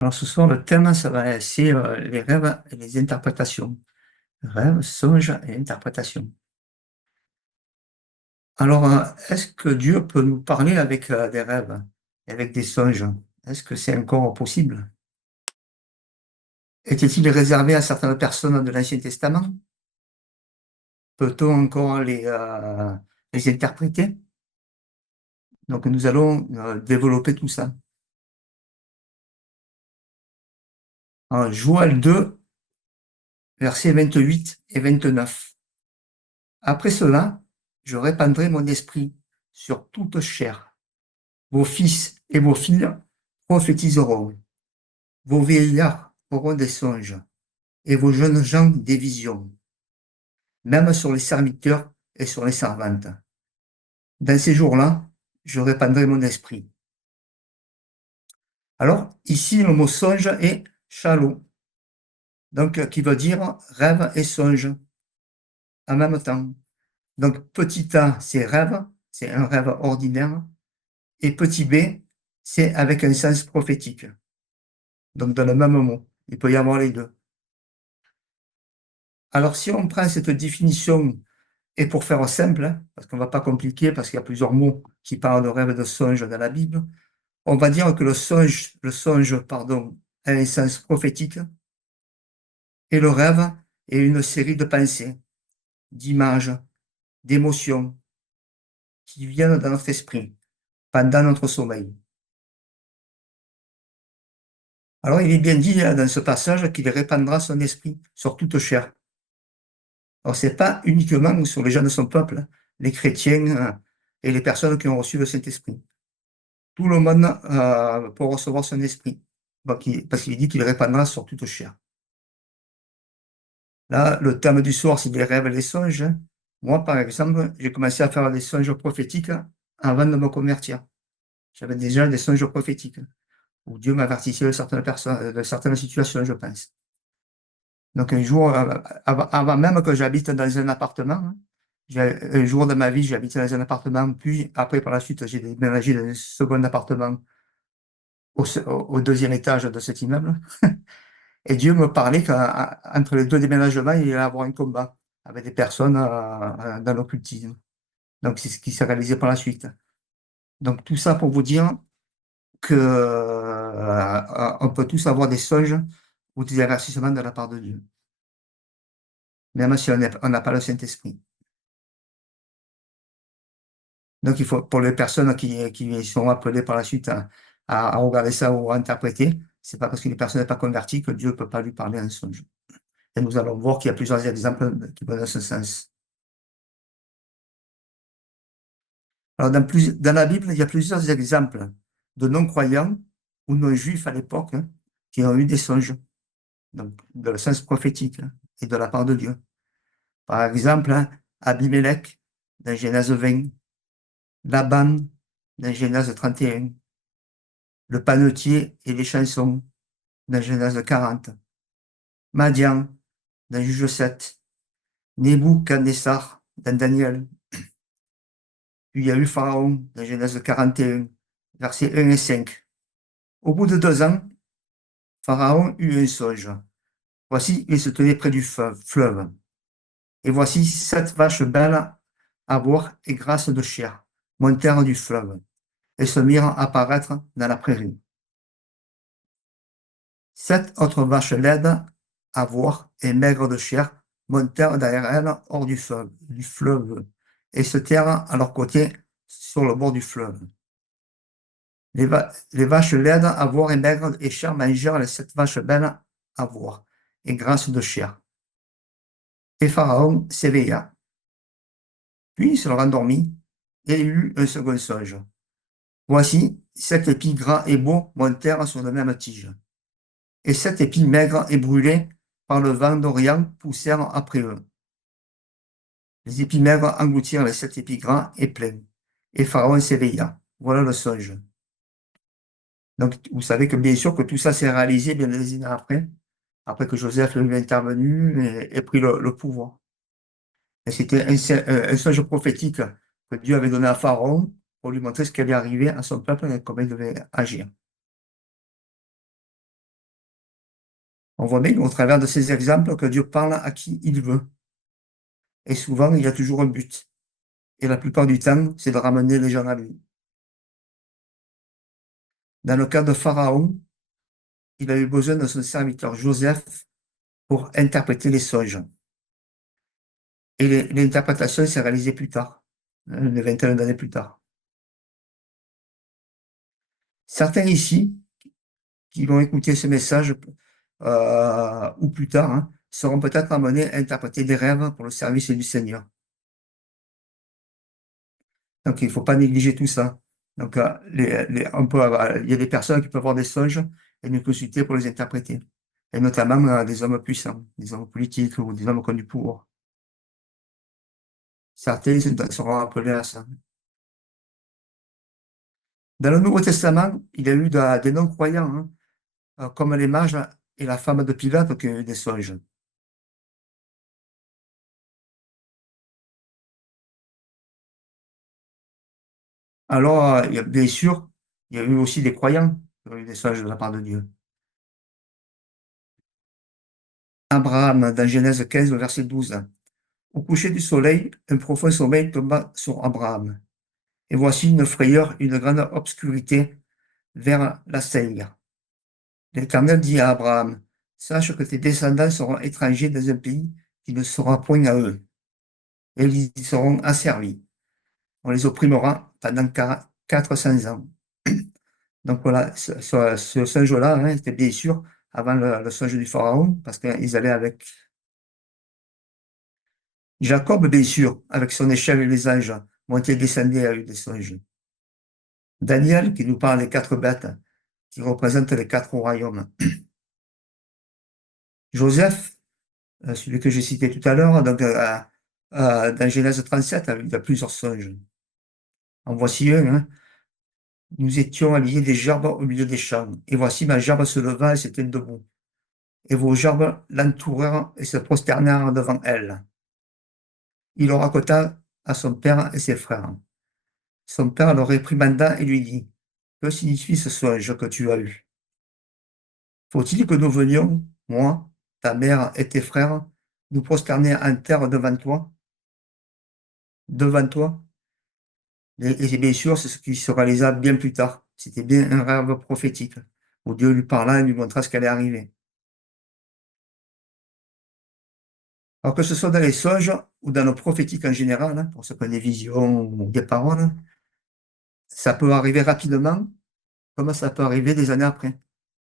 Alors ce soir, le thème, c'est les rêves et les interprétations. Rêves, songes et interprétations. Alors, est-ce que Dieu peut nous parler avec des rêves et avec des songes? Est-ce que c'est encore possible? Était-il réservé à certaines personnes de l'Ancien Testament? Peut-on encore les interpréter? Donc nous allons développer tout ça. En Joël 2, versets 28 et 29. Après cela, je répandrai mon esprit sur toute chair. Vos fils et vos filles prophétiseront, vos vieillards auront des songes, et vos jeunes gens des visions, même sur les serviteurs et sur les servantes. Dans ces jours-là, je répandrai mon esprit. Alors, ici, le mot songe est shalom, donc qui veut dire rêve et songe en même temps. Donc, petit a, c'est rêve, c'est un rêve ordinaire, et petit b, c'est avec un sens prophétique. Donc, dans le même mot, il peut y avoir les deux. Alors, si on prend cette définition, et pour faire simple, hein, parce qu'on ne va pas compliquer, parce qu'il y a plusieurs mots qui parlent de rêve et de songe dans la Bible, on va dire que le songe, pardon, a un sens prophétique, et le rêve est une série de pensées, d'images, d'émotions qui viennent dans notre esprit pendant notre sommeil. Alors, il est bien dit dans ce passage qu'il répandra son esprit sur toute chair. Alors, ce n'est pas uniquement sur les gens de son peuple, les chrétiens et les personnes qui ont reçu le Saint-Esprit. Tout le monde peut recevoir son esprit, parce qu'il dit qu'il répandra sur toute chair. Là, le thème du soir, c'est les rêves et les songes. Moi, par exemple, j'ai commencé à faire des songes prophétiques avant de me convertir. J'avais déjà des songes prophétiques, où Dieu m'avertissait de certaines personnes, de certaines situations, je pense. Donc un jour, avant même que j'habite dans un appartement, hein, un jour de ma vie, j'habitais dans un appartement, puis après, par la suite, j'ai déménagé dans un second appartement au deuxième étage de cet immeuble. Et Dieu me parlait qu'entre les deux déménagements, il allait y avoir un combat avec des personnes dans l'occultisme. Donc c'est ce qui s'est réalisé par la suite. Donc tout ça pour vous dire que on peut tous avoir des songes ou des avertissements de la part de Dieu, même si on n'a pas le Saint-Esprit. Donc, il faut, pour les personnes qui sont appelées par la suite à regarder ça ou à interpréter, c'est pas parce qu'une personne n'est pas convertie que Dieu ne peut pas lui parler en songe. Et nous allons voir qu'il y a plusieurs exemples qui vont dans ce sens. Alors, dans la Bible, il y a plusieurs exemples de non-croyants ou non-juifs à l'époque, hein, qui ont eu des songes, donc dans le sens prophétique, hein, et de la part de Dieu. Par exemple, hein, Abimelech dans Genèse 20, Laban dans Genèse 31, le panetier et les chansons dans Genèse 40, Madian dans Juge 7, Nebuchadnezzar dans Daniel. Puis il y a eu Pharaon dans Genèse 41, versets 1 et 5. Au bout de 2 ans, Pharaon eut un songe. Voici, il se tenait près du fleuve. Et voici 7 vaches belles à voir et grasses de chair montèrent du fleuve et se mirent à apparaître dans la prairie. 7 autres vaches laides à voir et maigres de chair montèrent derrière elles hors du fleuve et se terrent à leur côté sur le bord du fleuve. Les vaches laides à voir et maigres et chair mangèrent les 7 vaches belles à voir et grasses de chair. Et Pharaon s'éveilla, puis il se rendormit et il eut un second songe. Voici, 7 épis gras et beaux montèrent sur la même tige, et 7 épis maigres et brûlés par le vent d'Orient poussèrent après eux. Les épis maigres engloutirent les 7 épis gras et pleins, et Pharaon s'éveilla. Voilà le songe. Donc, vous savez que bien sûr que tout ça s'est réalisé bien des années après que Joseph est intervenu et pris le pouvoir. Et c'était un songe prophétique que Dieu avait donné à Pharaon pour lui montrer ce qui allait arriver à son peuple et comment il devait agir. On voit bien au travers de ces exemples que Dieu parle à qui il veut. Et souvent, il y a toujours un but. Et la plupart du temps, c'est de ramener les gens à lui. Dans le cas de Pharaon, il a eu besoin de son serviteur Joseph pour interpréter les songes. Et l'interprétation s'est réalisée plus tard, une vingtaine d'années plus tard. Certains ici, qui vont écouter ce message, ou plus tard, hein, seront peut-être amenés à interpréter des rêves pour le service du Seigneur. Donc, il ne faut pas négliger tout ça. Donc, il y a des personnes qui peuvent avoir des songes et nous consulter pour les interpréter. Et notamment des hommes puissants, des hommes politiques ou des hommes qui ont du pouvoir. Certains seront appelés à ça. Dans le Nouveau Testament, il y a eu des non-croyants, hein, comme les mages et la femme de Pilate qui ont eu des songes. Alors, bien sûr, il y a eu aussi des croyants qui ont eu des songes de la part de Dieu. Abraham, dans Genèse 15, verset 12. Au coucher du soleil, un profond sommeil tomba sur Abraham. Et voici une frayeur, une grande obscurité vers la Seigneur. L'Éternel dit à Abraham, sache que tes descendants seront étrangers dans un pays qui ne sera point à eux. Et ils y seront asservis. On les opprimera pendant 400 ans. Donc voilà, ce songe-là, hein, c'était bien sûr avant le songe du Pharaon, parce qu'ils allaient avec Jacob, bien sûr, avec son échelle et les anges, monté et descendu à eu des songes. Daniel, qui nous parle des 4 bêtes, qui représentent les 4 royaumes. Joseph, celui que j'ai cité tout à l'heure, donc dans Genèse 37, il y a plusieurs songes. En voici un, hein. Nous étions habillés des gerbes au milieu des champs, et voici ma gerbe se leva et s'était debout. Et vos gerbes l'entourèrent et se prosternèrent devant elle. Il le raconta à son père et ses frères. Son père le réprimanda et lui dit, que signifie ce songe que tu as eu? Faut-il que nous venions, moi, ta mère et tes frères, nous prosterner en terre devant toi? Devant toi? Et bien sûr, c'est ce qui se réalisa bien plus tard. C'était bien un rêve prophétique, où Dieu lui parla et lui montra ce qui allait arriver. Alors que ce soit dans les songes ou dans nos prophétiques en général, hein, pour ce qui est des visions ou des paroles, ça peut arriver rapidement, comme ça peut arriver des années après,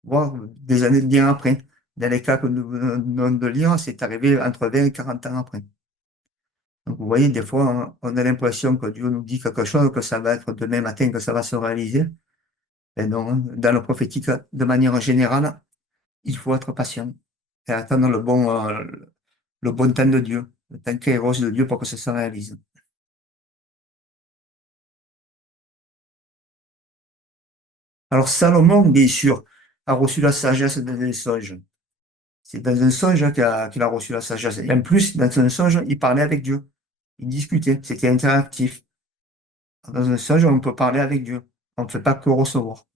voire des années bien après. Dans les cas que nous venons de lire, c'est arrivé entre 20 et 40 ans après. Donc, vous voyez, des fois, hein, on a l'impression que Dieu nous dit quelque chose, que ça va être demain matin, que ça va se réaliser. Et non, hein, dans le prophétique, de manière générale, il faut être patient et attendre le bon temps de Dieu, le temps kairos de Dieu pour que ça se réalise. Alors, Salomon, bien sûr, a reçu la sagesse dans un songe. C'est dans un songe qu'il a reçu la sagesse. Et en plus, dans un songe, il parlait avec Dieu. Il discutait. C'était interactif. Dans un songe, on peut parler avec Dieu. On ne fait pas que recevoir.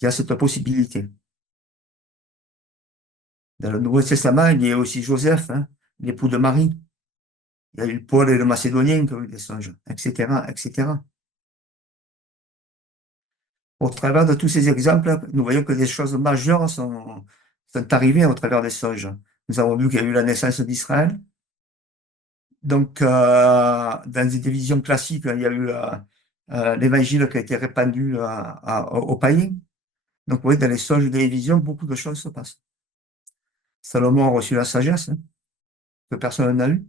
Il y a cette possibilité. Dans le Nouveau Testament, il y a aussi Joseph, hein, l'époux de Marie. Il y a eu Paul et le Macédonien qui ont eu des songes, etc., etc. Au travers de tous ces exemples, nous voyons que des choses majeures sont arrivées au travers des songes. Nous avons vu qu'il y a eu la naissance d'Israël. Donc, dans des visions classiques, il y a eu l'évangile qui a été répandu aux païens. Donc, vous voyez, dans les songes des visions, beaucoup de choses se passent. Salomon a reçu la sagesse, hein, que personne n'a eu.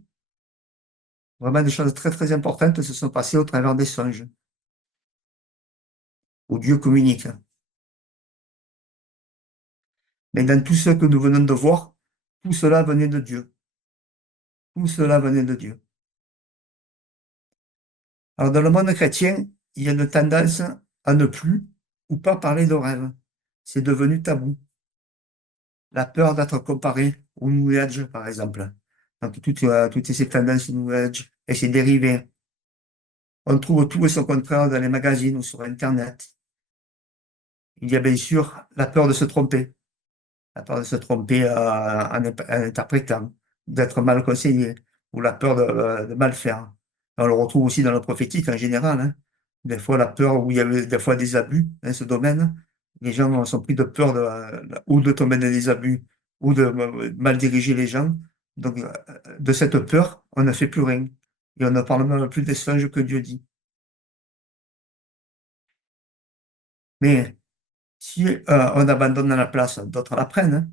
Vraiment, des choses très, très importantes se sont passées au travers des songes, où Dieu communique. Mais dans tout ce que nous venons de voir, tout cela venait de Dieu. Tout cela venait de Dieu. Alors, dans le monde chrétien, il y a une tendance à ne plus ou pas parler de rêve. C'est devenu tabou. La peur d'être comparé au New Age, par exemple. Donc, toutes ces tendances New Age et ses dérivés. On trouve tout et son contraire dans les magazines ou sur Internet. Il y a bien sûr la peur de se tromper. la peur de se tromper en interprétant, d'être mal conseillé, ou la peur de mal faire. On le retrouve aussi dans le prophétique en général, hein. Des fois, la peur où il y avait des fois des abus dans ce domaine. Les gens sont pris de peur ou de tomber dans des abus, ou de mal diriger les gens. Donc, de cette peur, on ne fait plus rien. Et on ne parle même plus des songes que Dieu dit. Mais si on abandonne la place, d'autres la prennent, hein.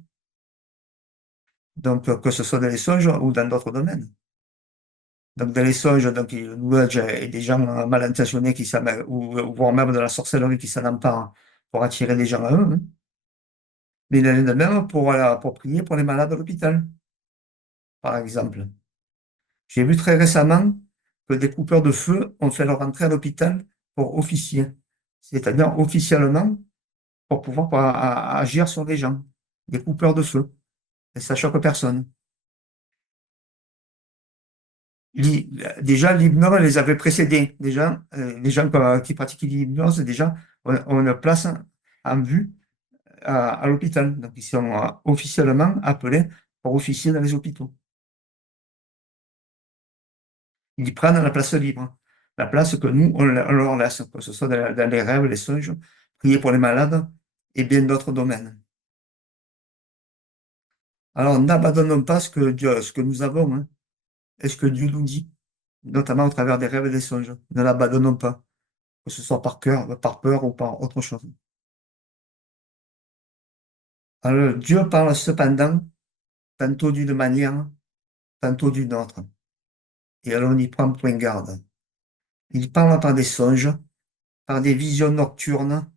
Donc, que ce soit dans les songes ou dans d'autres domaines. Donc, dans les songes, donc, il y a des gens mal intentionnés ou voire même de la sorcellerie qui s'en emparent pour attirer des gens à eux, hein. Mais il y en a même pour prier pour les malades à l'hôpital, par exemple. J'ai vu très récemment que des coupeurs de feu ont fait leur entrée à l'hôpital pour officier, c'est-à-dire officiellement pour pouvoir agir sur les gens, des coupeurs de feu. Et ça choque personne. Déjà, l'hypnose les avait précédés. Déjà, les gens qui pratiquent l'hypnose, déjà, on le place en vue à l'hôpital. Donc, ils sont officiellement appelés pour officier dans les hôpitaux. Ils prennent la place libre, la place que nous, on leur laisse, que ce soit dans les rêves, les songes, prier pour les malades et bien d'autres domaines. Alors, n'abandonnons pas ce que nous avons, hein, et ce que Dieu nous dit, notamment au travers des rêves et des songes. Ne l'abandonnons pas, que ce soit par cœur, par peur ou par autre chose. Alors, Dieu parle cependant, tantôt d'une manière, tantôt d'une autre, et alors on y prend point garde. Il parle par des songes, par des visions nocturnes,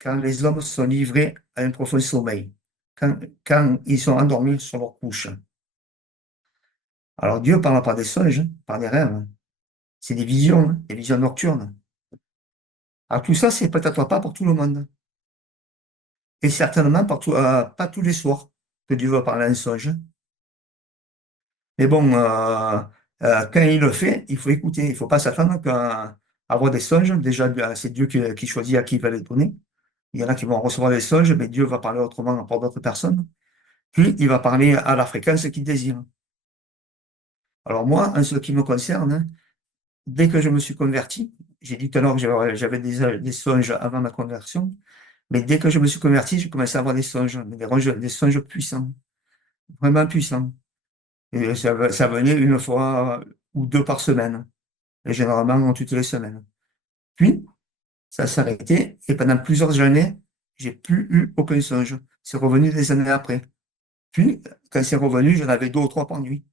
quand les hommes sont livrés à un profond sommeil, quand ils sont endormis sur leur couche. Alors Dieu parle par des songes, par des rêves. C'est des visions nocturnes. Alors tout ça, c'est peut-être pas pour tout le monde. Et certainement pas tous les soirs que Dieu va parler en songe. Mais bon, quand il le fait, il faut écouter. Il ne faut pas s'attendre qu'à avoir des songes. Déjà, c'est Dieu qui choisit à qui il va les donner. Il y en a qui vont recevoir des songes, mais Dieu va parler autrement pour d'autres personnes. Puis, il va parler à la fréquence qu'il désire. Alors moi, en ce qui me concerne, hein, dès que je me suis converti, j'ai dit tout à l'heure que j'avais des songes avant ma conversion, mais dès que je me suis converti, j'ai commencé à avoir des songes, des songes puissants, vraiment puissants. Et ça venait une fois ou deux par semaine, et généralement toutes les semaines. Puis, ça s'est arrêté, et pendant plusieurs années, j'ai plus eu aucun songe. C'est revenu des années après. Puis, quand c'est revenu, j'en avais deux ou trois par nuit.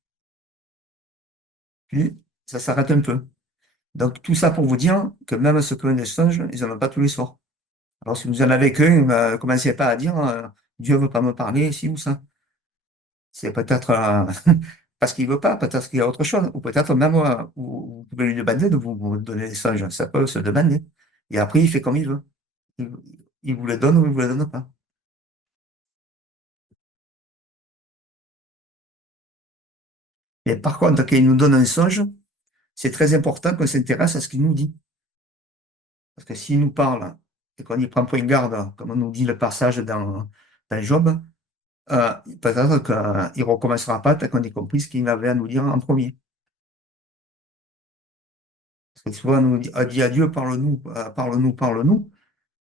Puis, ça s'arrête un peu. Donc, tout ça pour vous dire que même ceux qui ont des songes, ils n'en ont pas tous les soirs. Alors, si vous en avez qu'un, ne commencez pas à dire Dieu ne veut pas me parler, ci ou ça. C'est peut-être parce qu'il ne veut pas, peut-être qu'il y a autre chose, ou peut-être même vous pouvez lui demander de vous donner des songes. Ça peut se demander. Et après, il fait comme il veut. Il, il vous les donne ou il ne vous les donne pas. Et par contre, quand il nous donne un songe, c'est très important qu'on s'intéresse à ce qu'il nous dit. Parce que s'il nous parle et qu'on y prend point garde, comme on nous dit le passage dans Job, peut-être qu'il ne recommencera pas tant qu'on ait compris ce qu'il avait à nous dire en premier. Parce que souvent, on nous dit à Dieu, parle-nous, parle-nous, parle-nous.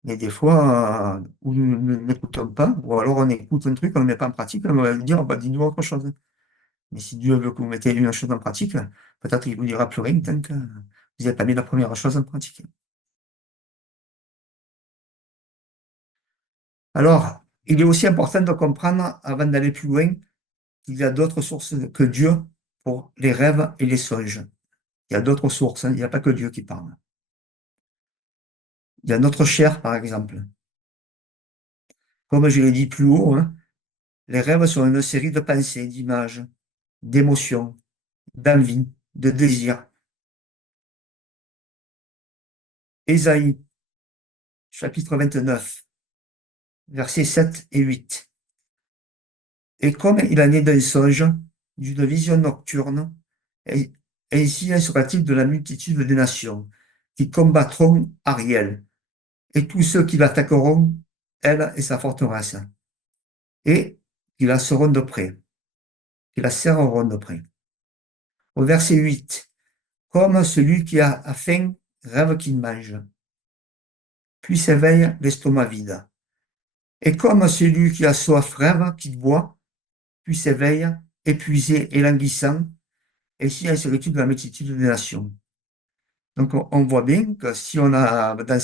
Mais des fois, ou nous n'écoutons pas, ou alors on écoute un truc, on ne le met pas en pratique, on va lui dire, bah, dis-nous autre chose. Mais si Dieu veut que vous mettez une chose en pratique, peut-être qu'il ne vous dira plus rien tant que vous n'avez pas mis la première chose en pratique. Alors, il est aussi important de comprendre, avant d'aller plus loin, qu'il y a d'autres sources que Dieu pour les rêves et les songes. Il y a d'autres sources, hein, il n'y a pas que Dieu qui parle. Il y a notre chair, par exemple. Comme je l'ai dit plus haut, hein, les rêves sont une série de pensées, d'images, d'émotions, d'envies, de désirs. Ésaïe, chapitre 29, versets 7 et 8. Et comme il en est d'un songe, d'une vision nocturne, ainsi en sera-t-il de la multitude des nations qui combattront Ariel et tous ceux qui l'attaqueront, elle et sa forteresse. et qui la seront de près, qui la serreront de près. Au verset 8, comme celui qui a faim rêve qu'il mange, puis s'éveille l'estomac vide. Et comme celui qui a soif rêve qu'il boit, puis s'éveille épuisé et languissant, et si la solitude de la multitude des nations. Donc on voit bien que si on a dans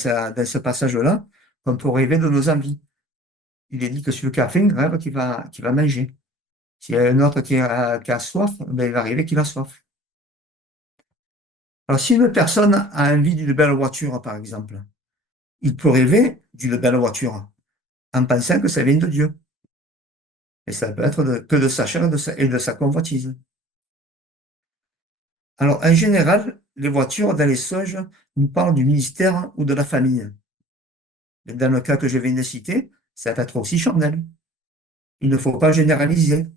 ce passage-là, on peut rêver de nos envies. Il est dit que celui qui a faim rêve qu'il va manger. S'il y a un autre qui a soif, ben, il va arriver qu'il a soif. Alors, si une personne a envie d'une belle voiture, par exemple, il peut rêver d'une belle voiture en pensant que ça vient de Dieu. Et ça peut être que de sa chair et de sa convoitise. Alors, en général, les voitures, dans les songes, nous parlent du ministère ou de la famille. Mais dans le cas que je viens de citer, ça peut être aussi charnel. Il ne faut pas généraliser.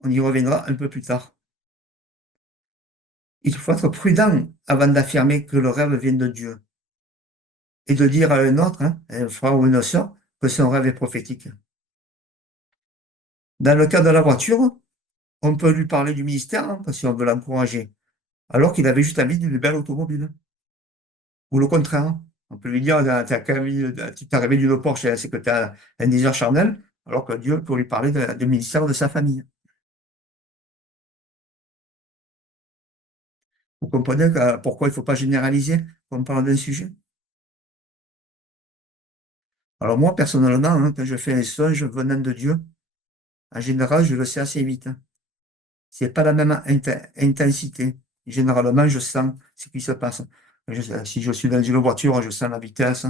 On y reviendra un peu plus tard. Il faut être prudent avant d'affirmer que le rêve vient de Dieu et de dire à un autre, un frère ou une sœur, que son rêve est prophétique. Dans le cas de la voiture, on peut lui parler du ministère si on veut l'encourager, alors qu'il avait juste envie d'une belle automobile. Ou le contraire. On peut lui dire, tu t'es rêvé d'une Porsche, c'est que tu as un désir charnel, alors que Dieu peut lui parler du ministère de sa famille. Vous comprenez pourquoi il ne faut pas généraliser quand on parle d'un sujet? Alors moi, personnellement, quand je fais un songe venant de Dieu, en général, je le sais assez vite. C'est pas la même intensité. Généralement, je sens ce qui se passe. Si je suis dans une voiture, je sens la vitesse.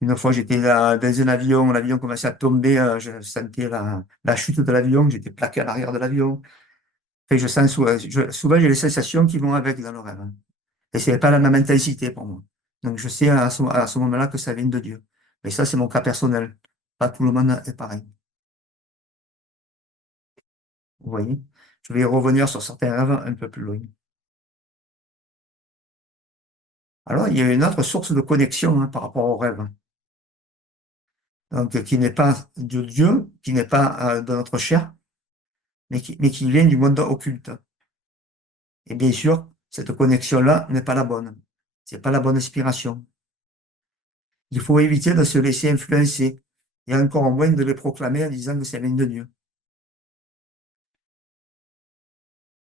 Une fois, j'étais dans un avion, l'avion commençait à tomber, je sentais la chute de l'avion, j'étais plaqué à l'arrière de l'avion. Et je sens souvent, j'ai les sensations qui vont avec dans le rêve. Et c'est pas la même intensité pour moi. Donc, je sais à ce moment-là que ça vient de Dieu. Mais ça, c'est mon cas personnel. Pas tout le monde est pareil. Vous voyez? Je vais y revenir sur certains rêves un peu plus loin. Alors, il y a une autre source de connexion par rapport au rêve. Donc, qui n'est pas de Dieu, qui n'est pas de notre chair, mais qui vient du monde occulte. Et bien sûr, cette connexion-là n'est pas la bonne. C'est pas la bonne inspiration. Il faut éviter de se laisser influencer, et encore moins de les proclamer en disant que ça vient de Dieu.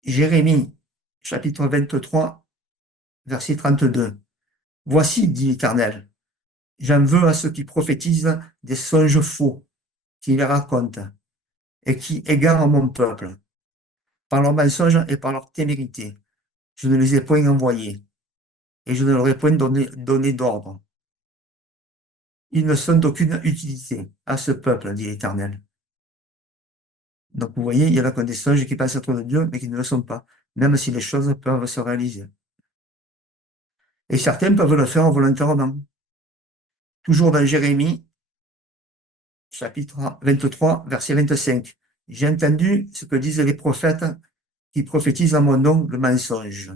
Jérémie, chapitre 23, verset 32. Voici, dit l'Éternel, j'en veux à ceux qui prophétisent des songes faux, qui les racontent, et qui égarent mon peuple, par leurs mensonges et par leur témérité. Je ne les ai point envoyés, et je ne leur ai point donné d'ordre. Ils ne sont d'aucune utilité à ce peuple, dit l'Éternel. Donc vous voyez, il y en a des songes qui pensent être de Dieu, mais qui ne le sont pas, même si les choses peuvent se réaliser. Et certains peuvent le faire volontairement. Toujours dans Jérémie, chapitre 23, verset 25. J'ai entendu ce que disent les prophètes qui prophétisent à mon nom le mensonge,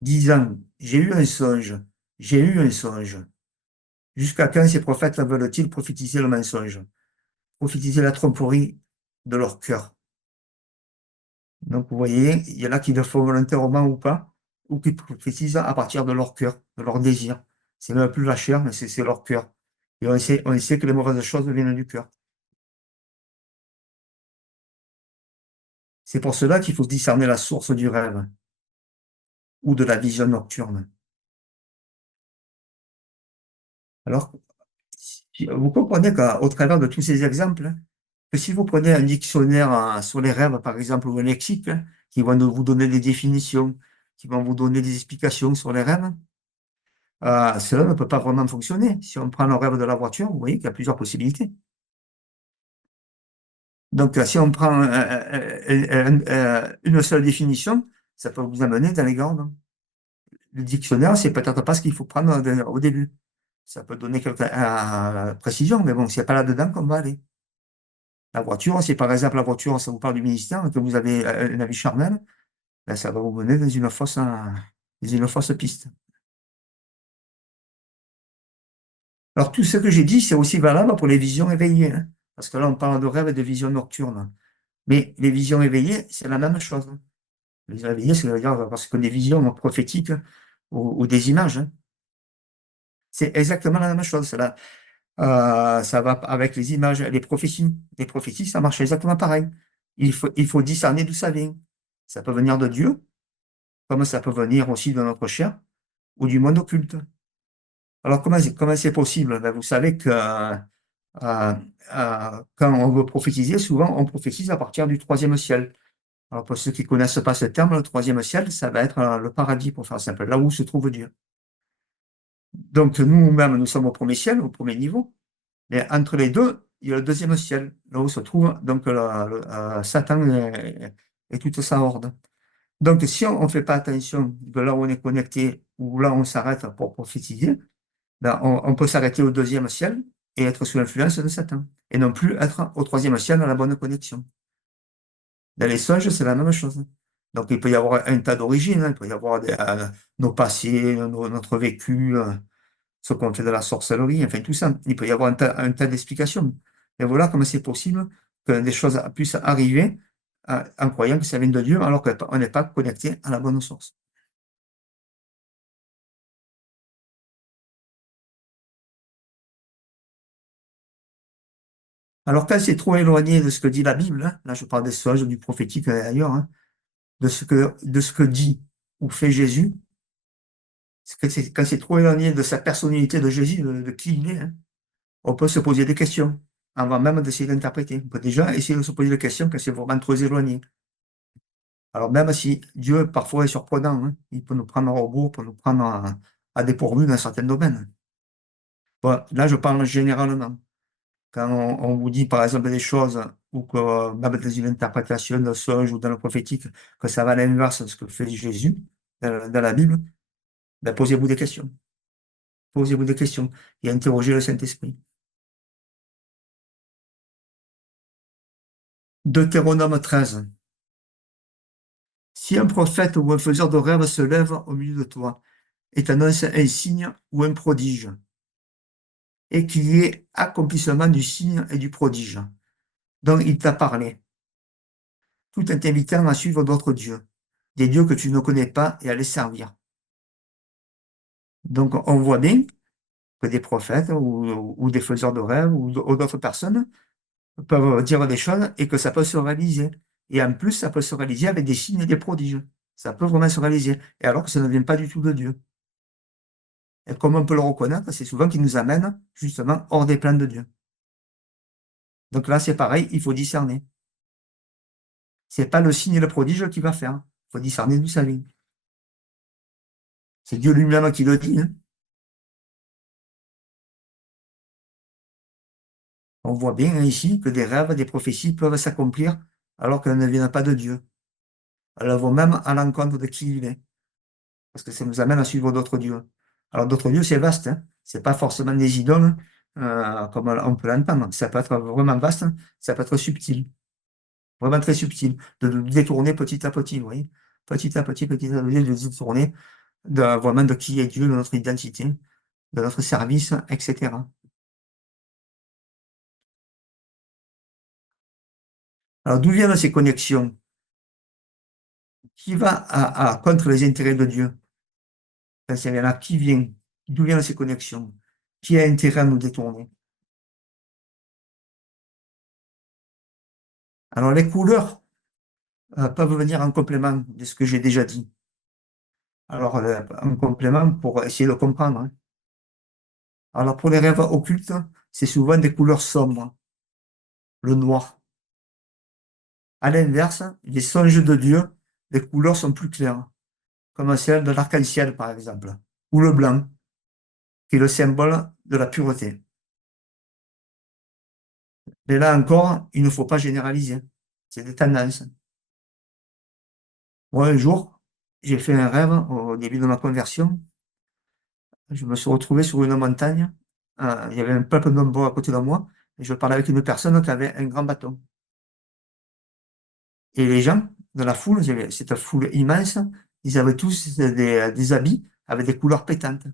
disant, j'ai eu un songe, j'ai eu un songe. Jusqu'à quand ces prophètes veulent-ils prophétiser le mensonge, prophétiser la tromperie de leur cœur? Donc, vous voyez, il y en a qui le font volontairement ou pas, ou qui prophétisent à partir de leur cœur, de leur désir. C'est même plus la chair, mais c'est leur cœur. Et on sait que les mauvaises choses viennent du cœur. C'est pour cela qu'il faut discerner la source du rêve ou de la vision nocturne. Alors, vous comprenez qu'au travers de tous ces exemples, que si vous prenez un dictionnaire sur les rêves, par exemple, ou un lexique, qui vont vous donner des définitions, qui vont vous donner des explications sur les rêves, cela ne peut pas vraiment fonctionner. Si on prend le rêve de la voiture, vous voyez qu'il y a plusieurs possibilités. Donc, si on prend une seule définition, ça peut vous amener dans les grandes. Le dictionnaire, c'est peut-être pas ce qu'il faut prendre au début. Ça peut donner quelques précisions, mais bon, c'est pas là-dedans qu'on va aller. La voiture, si par exemple la voiture, ça vous parle du ministère, que vous avez un avis charnel, ben, ça va vous mener dans une fausse piste. Alors, tout ce que j'ai dit, c'est aussi valable pour les visions éveillées. Parce que là, on parle de rêve et de vision nocturne. Mais les visions éveillées, c'est la même chose. Les visions éveillées, c'est-à-dire parce que des visions prophétiques ou des images, hein. C'est exactement la même chose. Ça va avec les images, les prophéties. Les prophéties, ça marche exactement pareil. Il faut discerner d'où ça vient. Ça peut venir de Dieu, comme ça peut venir aussi de notre chair ou du monde occulte. Alors, comment c'est possible? Ben, vous savez que quand on veut prophétiser, souvent on prophétise à partir du troisième ciel. Alors, pour ceux qui ne connaissent pas ce terme, le troisième ciel, ça va être le paradis, pour faire simple, là où se trouve Dieu. Donc, nous-mêmes, nous sommes au premier ciel, au premier niveau. Mais entre les deux, il y a le deuxième ciel, là où se trouve donc Satan et toute sa horde. Donc, si on ne fait pas attention de là où on est connecté ou là où on s'arrête pour prophétiser, ben, on peut s'arrêter au deuxième ciel et être sous l'influence de Satan, et non plus être au troisième ciel dans la bonne connexion. Dans les songes, c'est la même chose. Donc, il peut y avoir un tas d'origines, hein. Il peut y avoir nos passés, notre vécu, ce qu'on fait de la sorcellerie, enfin tout ça. Il peut y avoir un tas d'explications. Et voilà comment c'est possible que des choses puissent arriver en croyant que ça vient de Dieu, alors qu'on n'est pas connecté à la bonne source. Alors, quand c'est trop éloigné de ce que dit la Bible, hein, là je parle des songes, du prophétique ailleurs, hein, de ce que dit ou fait Jésus, quand c'est trop éloigné de sa personnalité de Jésus, de qui il est, hein, on peut se poser des questions avant même d'essayer d'interpréter. On peut déjà essayer de se poser des questions quand c'est vraiment trop éloigné. Alors même si Dieu parfois est surprenant, hein, il peut nous prendre en rebours, peut nous prendre à dépourvu dans certains domaines. Bon, là, je parle généralement. Quand on vous dit par exemple des choses, ou que même dans une interprétation de songe ou dans le prophétique, que ça va à l'inverse de ce que fait Jésus dans la Bible, ben, posez-vous des questions. Posez-vous des questions et interrogez le Saint-Esprit. Deutéronome 13. Si un prophète ou un faiseur de rêve se lève au milieu de toi et t'annonce un signe ou un prodige, et qu'il y ait accomplissement du signe et du prodige dont il t'a parlé, tout en t'invitant à suivre d'autres dieux, des dieux que tu ne connais pas et à les servir. Donc on voit bien que des prophètes ou des faiseurs de rêves ou d'autres personnes peuvent dire des choses et que ça peut se réaliser. Et en plus, ça peut se réaliser avec des signes et des prodiges. Ça peut vraiment se réaliser. Et alors que ça ne vient pas du tout de Dieu. Et comme on peut le reconnaître, c'est souvent qu'il nous amène justement hors des plans de Dieu. Donc là, c'est pareil, il faut discerner. C'est pas le signe et le prodige qui va faire. Il faut discerner d'où ça vient. C'est Dieu lui-même qui le dit, hein. On voit bien, hein, ici que des rêves, des prophéties peuvent s'accomplir alors qu'elles ne viennent pas de Dieu. Elles vont même à l'encontre de qui il est, parce que ça nous amène à suivre d'autres dieux. Alors d'autres dieux, c'est vaste, hein. C'est pas forcément des idoles, comme on peut l'entendre. Ça peut être vraiment vaste, hein. Ça peut être subtil, vraiment très subtil, de nous détourner petit à petit, vous voyez. Petit à petit, petit à petit, de nous détourner vraiment de qui est Dieu, de notre identité, de notre service, etc. Alors d'où viennent ces connexions? Qui va contre les intérêts de Dieu? Quand il y en a, qui vient? D'où viennent ces connexions? Qui a intérêt à nous détourner? Alors les couleurs peuvent venir en complément de ce que j'ai déjà dit. Alors en complément pour essayer de comprendre, hein. Alors pour les rêves occultes, c'est souvent des couleurs sombres, le noir. À l'inverse, les songes de Dieu, les couleurs sont plus claires, comme celle de l'arc-en-ciel par exemple, ou le blanc, qui est le symbole de la pureté. Mais là encore, il ne faut pas généraliser. C'est des tendances. Moi, un jour, j'ai fait un rêve au début de ma conversion. Je me suis retrouvé sur une montagne. Il y avait un peuple nombreux à côté de moi. Et je parlais avec une personne qui avait un grand bâton. Et les gens de la foule, il y avait cette foule immense, ils avaient tous des habits avec des couleurs pétantes.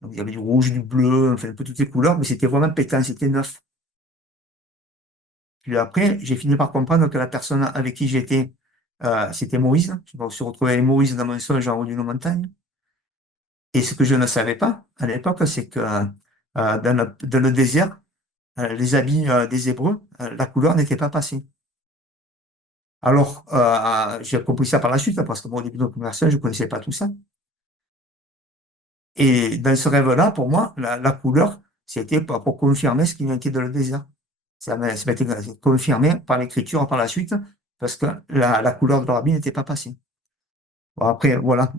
Donc, il y avait du rouge, du bleu, enfin un peu toutes les couleurs, mais c'était vraiment pétant, c'était neuf. Puis après, j'ai fini par comprendre que la personne avec qui j'étais, c'était Moïse. Je me suis retrouvé avec Moïse dans mon songe en haut d'une montagne. Et ce que je ne savais pas à l'époque, c'est que dans le désert, les habits des Hébreux, la couleur n'était pas passée. Alors, j'ai compris ça par la suite, parce que moi, au début de la conversation, je ne connaissais pas tout ça. Et dans ce rêve-là, pour moi, la couleur, c'était pour confirmer ce qui était dans le désert. Ça m'était confirmé par l'écriture par la suite, parce que la couleur de leur habit n'était pas passée. Bon, après, voilà,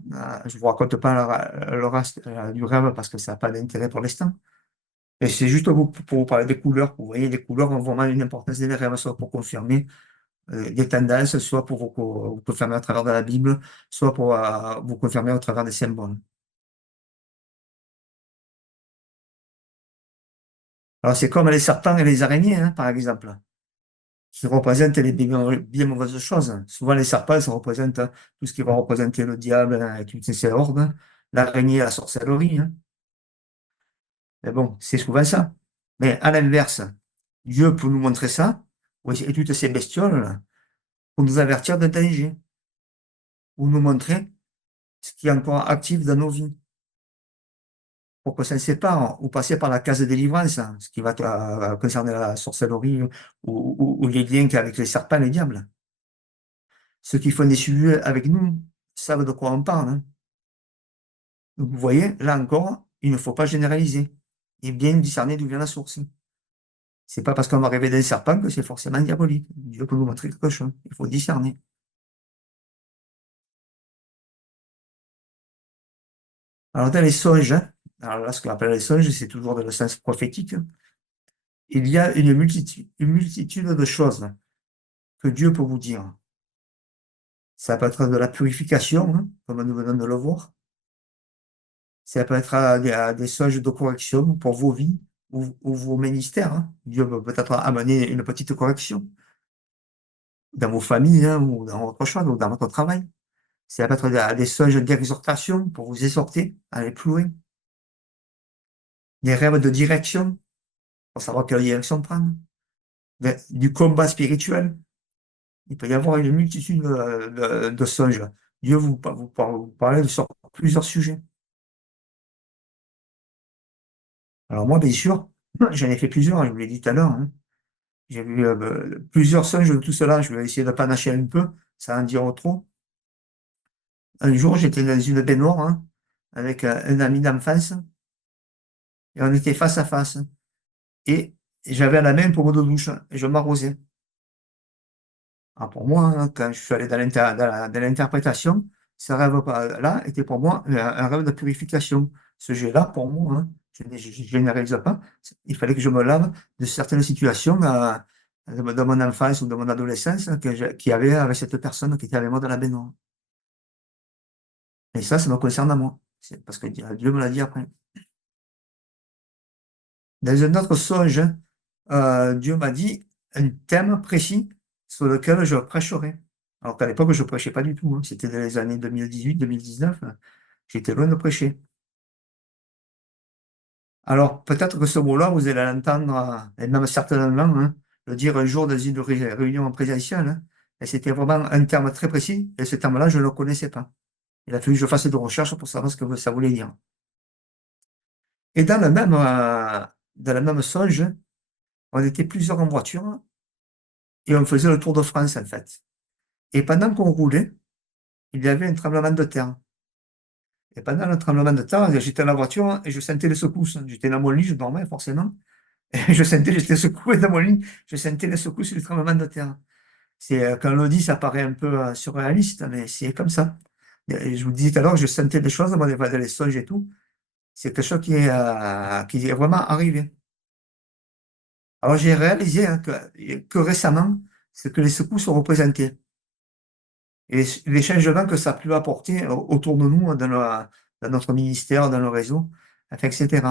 je ne vous raconte pas le reste du rêve, parce que ça n'a pas d'intérêt pour l'instant. Et c'est juste pour vous parler des couleurs. Vous voyez, les couleurs ont vraiment une importance dans les rêves, soit pour confirmer des tendances, soit pour vous confirmer à travers de la Bible, soit pour vous confirmer à travers des symboles. Alors, c'est comme les serpents et les araignées, hein, par exemple, qui représentent les bien mauvaises choses. Souvent, les serpents, ça représente tout ce qui va représenter le diable et toutes ses hordes. L'araignée, la sorcellerie, hein. Mais bon, c'est souvent ça. Mais à l'inverse, Dieu peut nous montrer ça, oui, et toutes ces bestioles, pour nous avertir d'un danger, ou nous montrer ce qui est encore actif dans nos vies, pour que ça ne sépare, ou passer par la case de délivrance, hein, ce qui va concerner la sorcellerie ou les liens avec les serpents et les diables. Ceux qui font des suivis avec nous savent de quoi on parle, hein. Donc, vous voyez, là encore, il ne faut pas généraliser et bien discerner d'où vient la source. C'est pas parce qu'on va rêver d'un serpent que c'est forcément diabolique. Dieu peut nous montrer quelque chose. Il faut discerner. Alors, dans les songes, hein, alors là, ce qu'on appelle les songes, c'est toujours dans le sens prophétique. Il y a une multitude de choses que Dieu peut vous dire. Ça peut être de la purification, hein, comme nous venons de le voir. Ça peut être à des songes de correction pour vos vies ou vos ministères, hein. Dieu peut peut-être amener une petite correction dans vos familles, hein, ou dans votre choix, ou dans votre travail. Ça peut être des songes d'exhortation pour vous exhorter à aller plus loin. Des rêves de direction pour savoir quelle direction prendre. Du combat spirituel. Il peut y avoir une multitude de songes. Dieu vous parle sur plusieurs sujets. Alors moi, bien sûr, j'en ai fait plusieurs, je vous l'ai dit tout à l'heure, hein. J'ai vu plusieurs songes de tout cela. Je vais essayer de panacher un peu, ça en dire trop. Un jour, j'étais dans une baignoire, hein, avec un ami d'enfance, et on était face à face. Et j'avais à la main un pommeau de douche, et je m'arrosais. Alors pour moi, hein, quand je suis allé dans l'interprétation, ce rêve-là était pour moi un rêve de purification. Ce jet-là, pour moi, hein, je ne généralise pas, il fallait que je me lave de certaines situations de mon enfance ou de mon adolescence qu'il y avait avec cette personne qui était avec moi dans la baignoire. Et ça me concerne à moi. C'est parce que Dieu me l'a dit après. Dans un autre songe, Dieu m'a dit un thème précis sur lequel je prêcherai. Alors qu'à l'époque, je ne prêchais pas du tout, hein. C'était dans les années 2018-2019. J'étais loin de prêcher. Alors, peut-être que ce mot-là, vous allez l'entendre, et même certainement, hein, le dire un jour dans une réunion présentielle, hein. Et c'était vraiment un terme très précis, et ce terme-là, je ne le connaissais pas. Il a fallu que je fasse des recherches pour savoir ce que ça voulait dire. Et dans le même songe, on était plusieurs en voiture, et on faisait le Tour de France, en fait. Et pendant qu'on roulait, il y avait un tremblement de terre. Et pendant le tremblement de terre, j'étais dans la voiture et je sentais les secousses. J'étais dans mon lit, je dormais forcément. Et j'étais secoué dans mon lit, je sentais les secousses du tremblement de terre. Quand on le dit, ça paraît un peu surréaliste, mais c'est comme ça. Et je vous disais tout à l'heure, je sentais des choses, moi, dans les songes et tout. C'est quelque chose qui est vraiment arrivé. Alors j'ai réalisé, hein, que récemment, ce que les secousses ont représenté. Et les changements que ça a pu apporter autour de nous, dans notre ministère, dans le réseau, enfin, etc.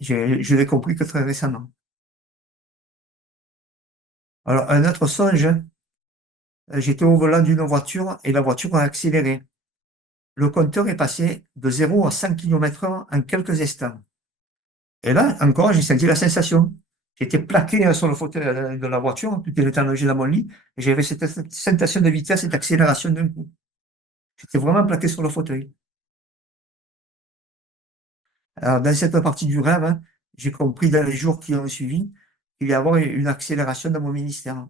Je l'ai compris que très récemment. Alors, un autre songe, j'étais au volant d'une voiture et la voiture a accéléré. Le compteur est passé de 0 à 100 km/h en quelques instants. Et là, encore, j'ai senti la sensation. J'étais plaqué sur le fauteuil de la voiture, tout était allongé dans mon lit, et j'avais cette sensation de vitesse et d'accélération d'un coup. J'étais vraiment plaqué sur le fauteuil. Alors, dans cette partie du rêve, hein, j'ai compris dans les jours qui ont suivi qu'il y avait une accélération dans mon ministère.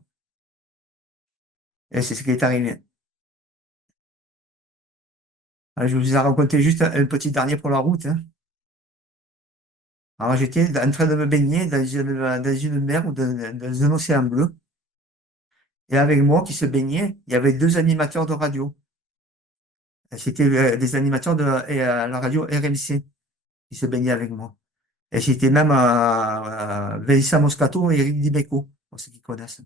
Et c'est ce qui est arrivé. Alors, je vous ai raconté juste un petit dernier pour la route, hein. Alors, j'étais en train de me baigner dans une mer ou dans un océan bleu. Et avec moi qui se baignait, il y avait deux animateurs de radio. C'était des animateurs de la radio RMC qui se baignaient avec moi. Et c'était même Vincent Moscato et Eric Dimeco, pour ceux qui connaissent.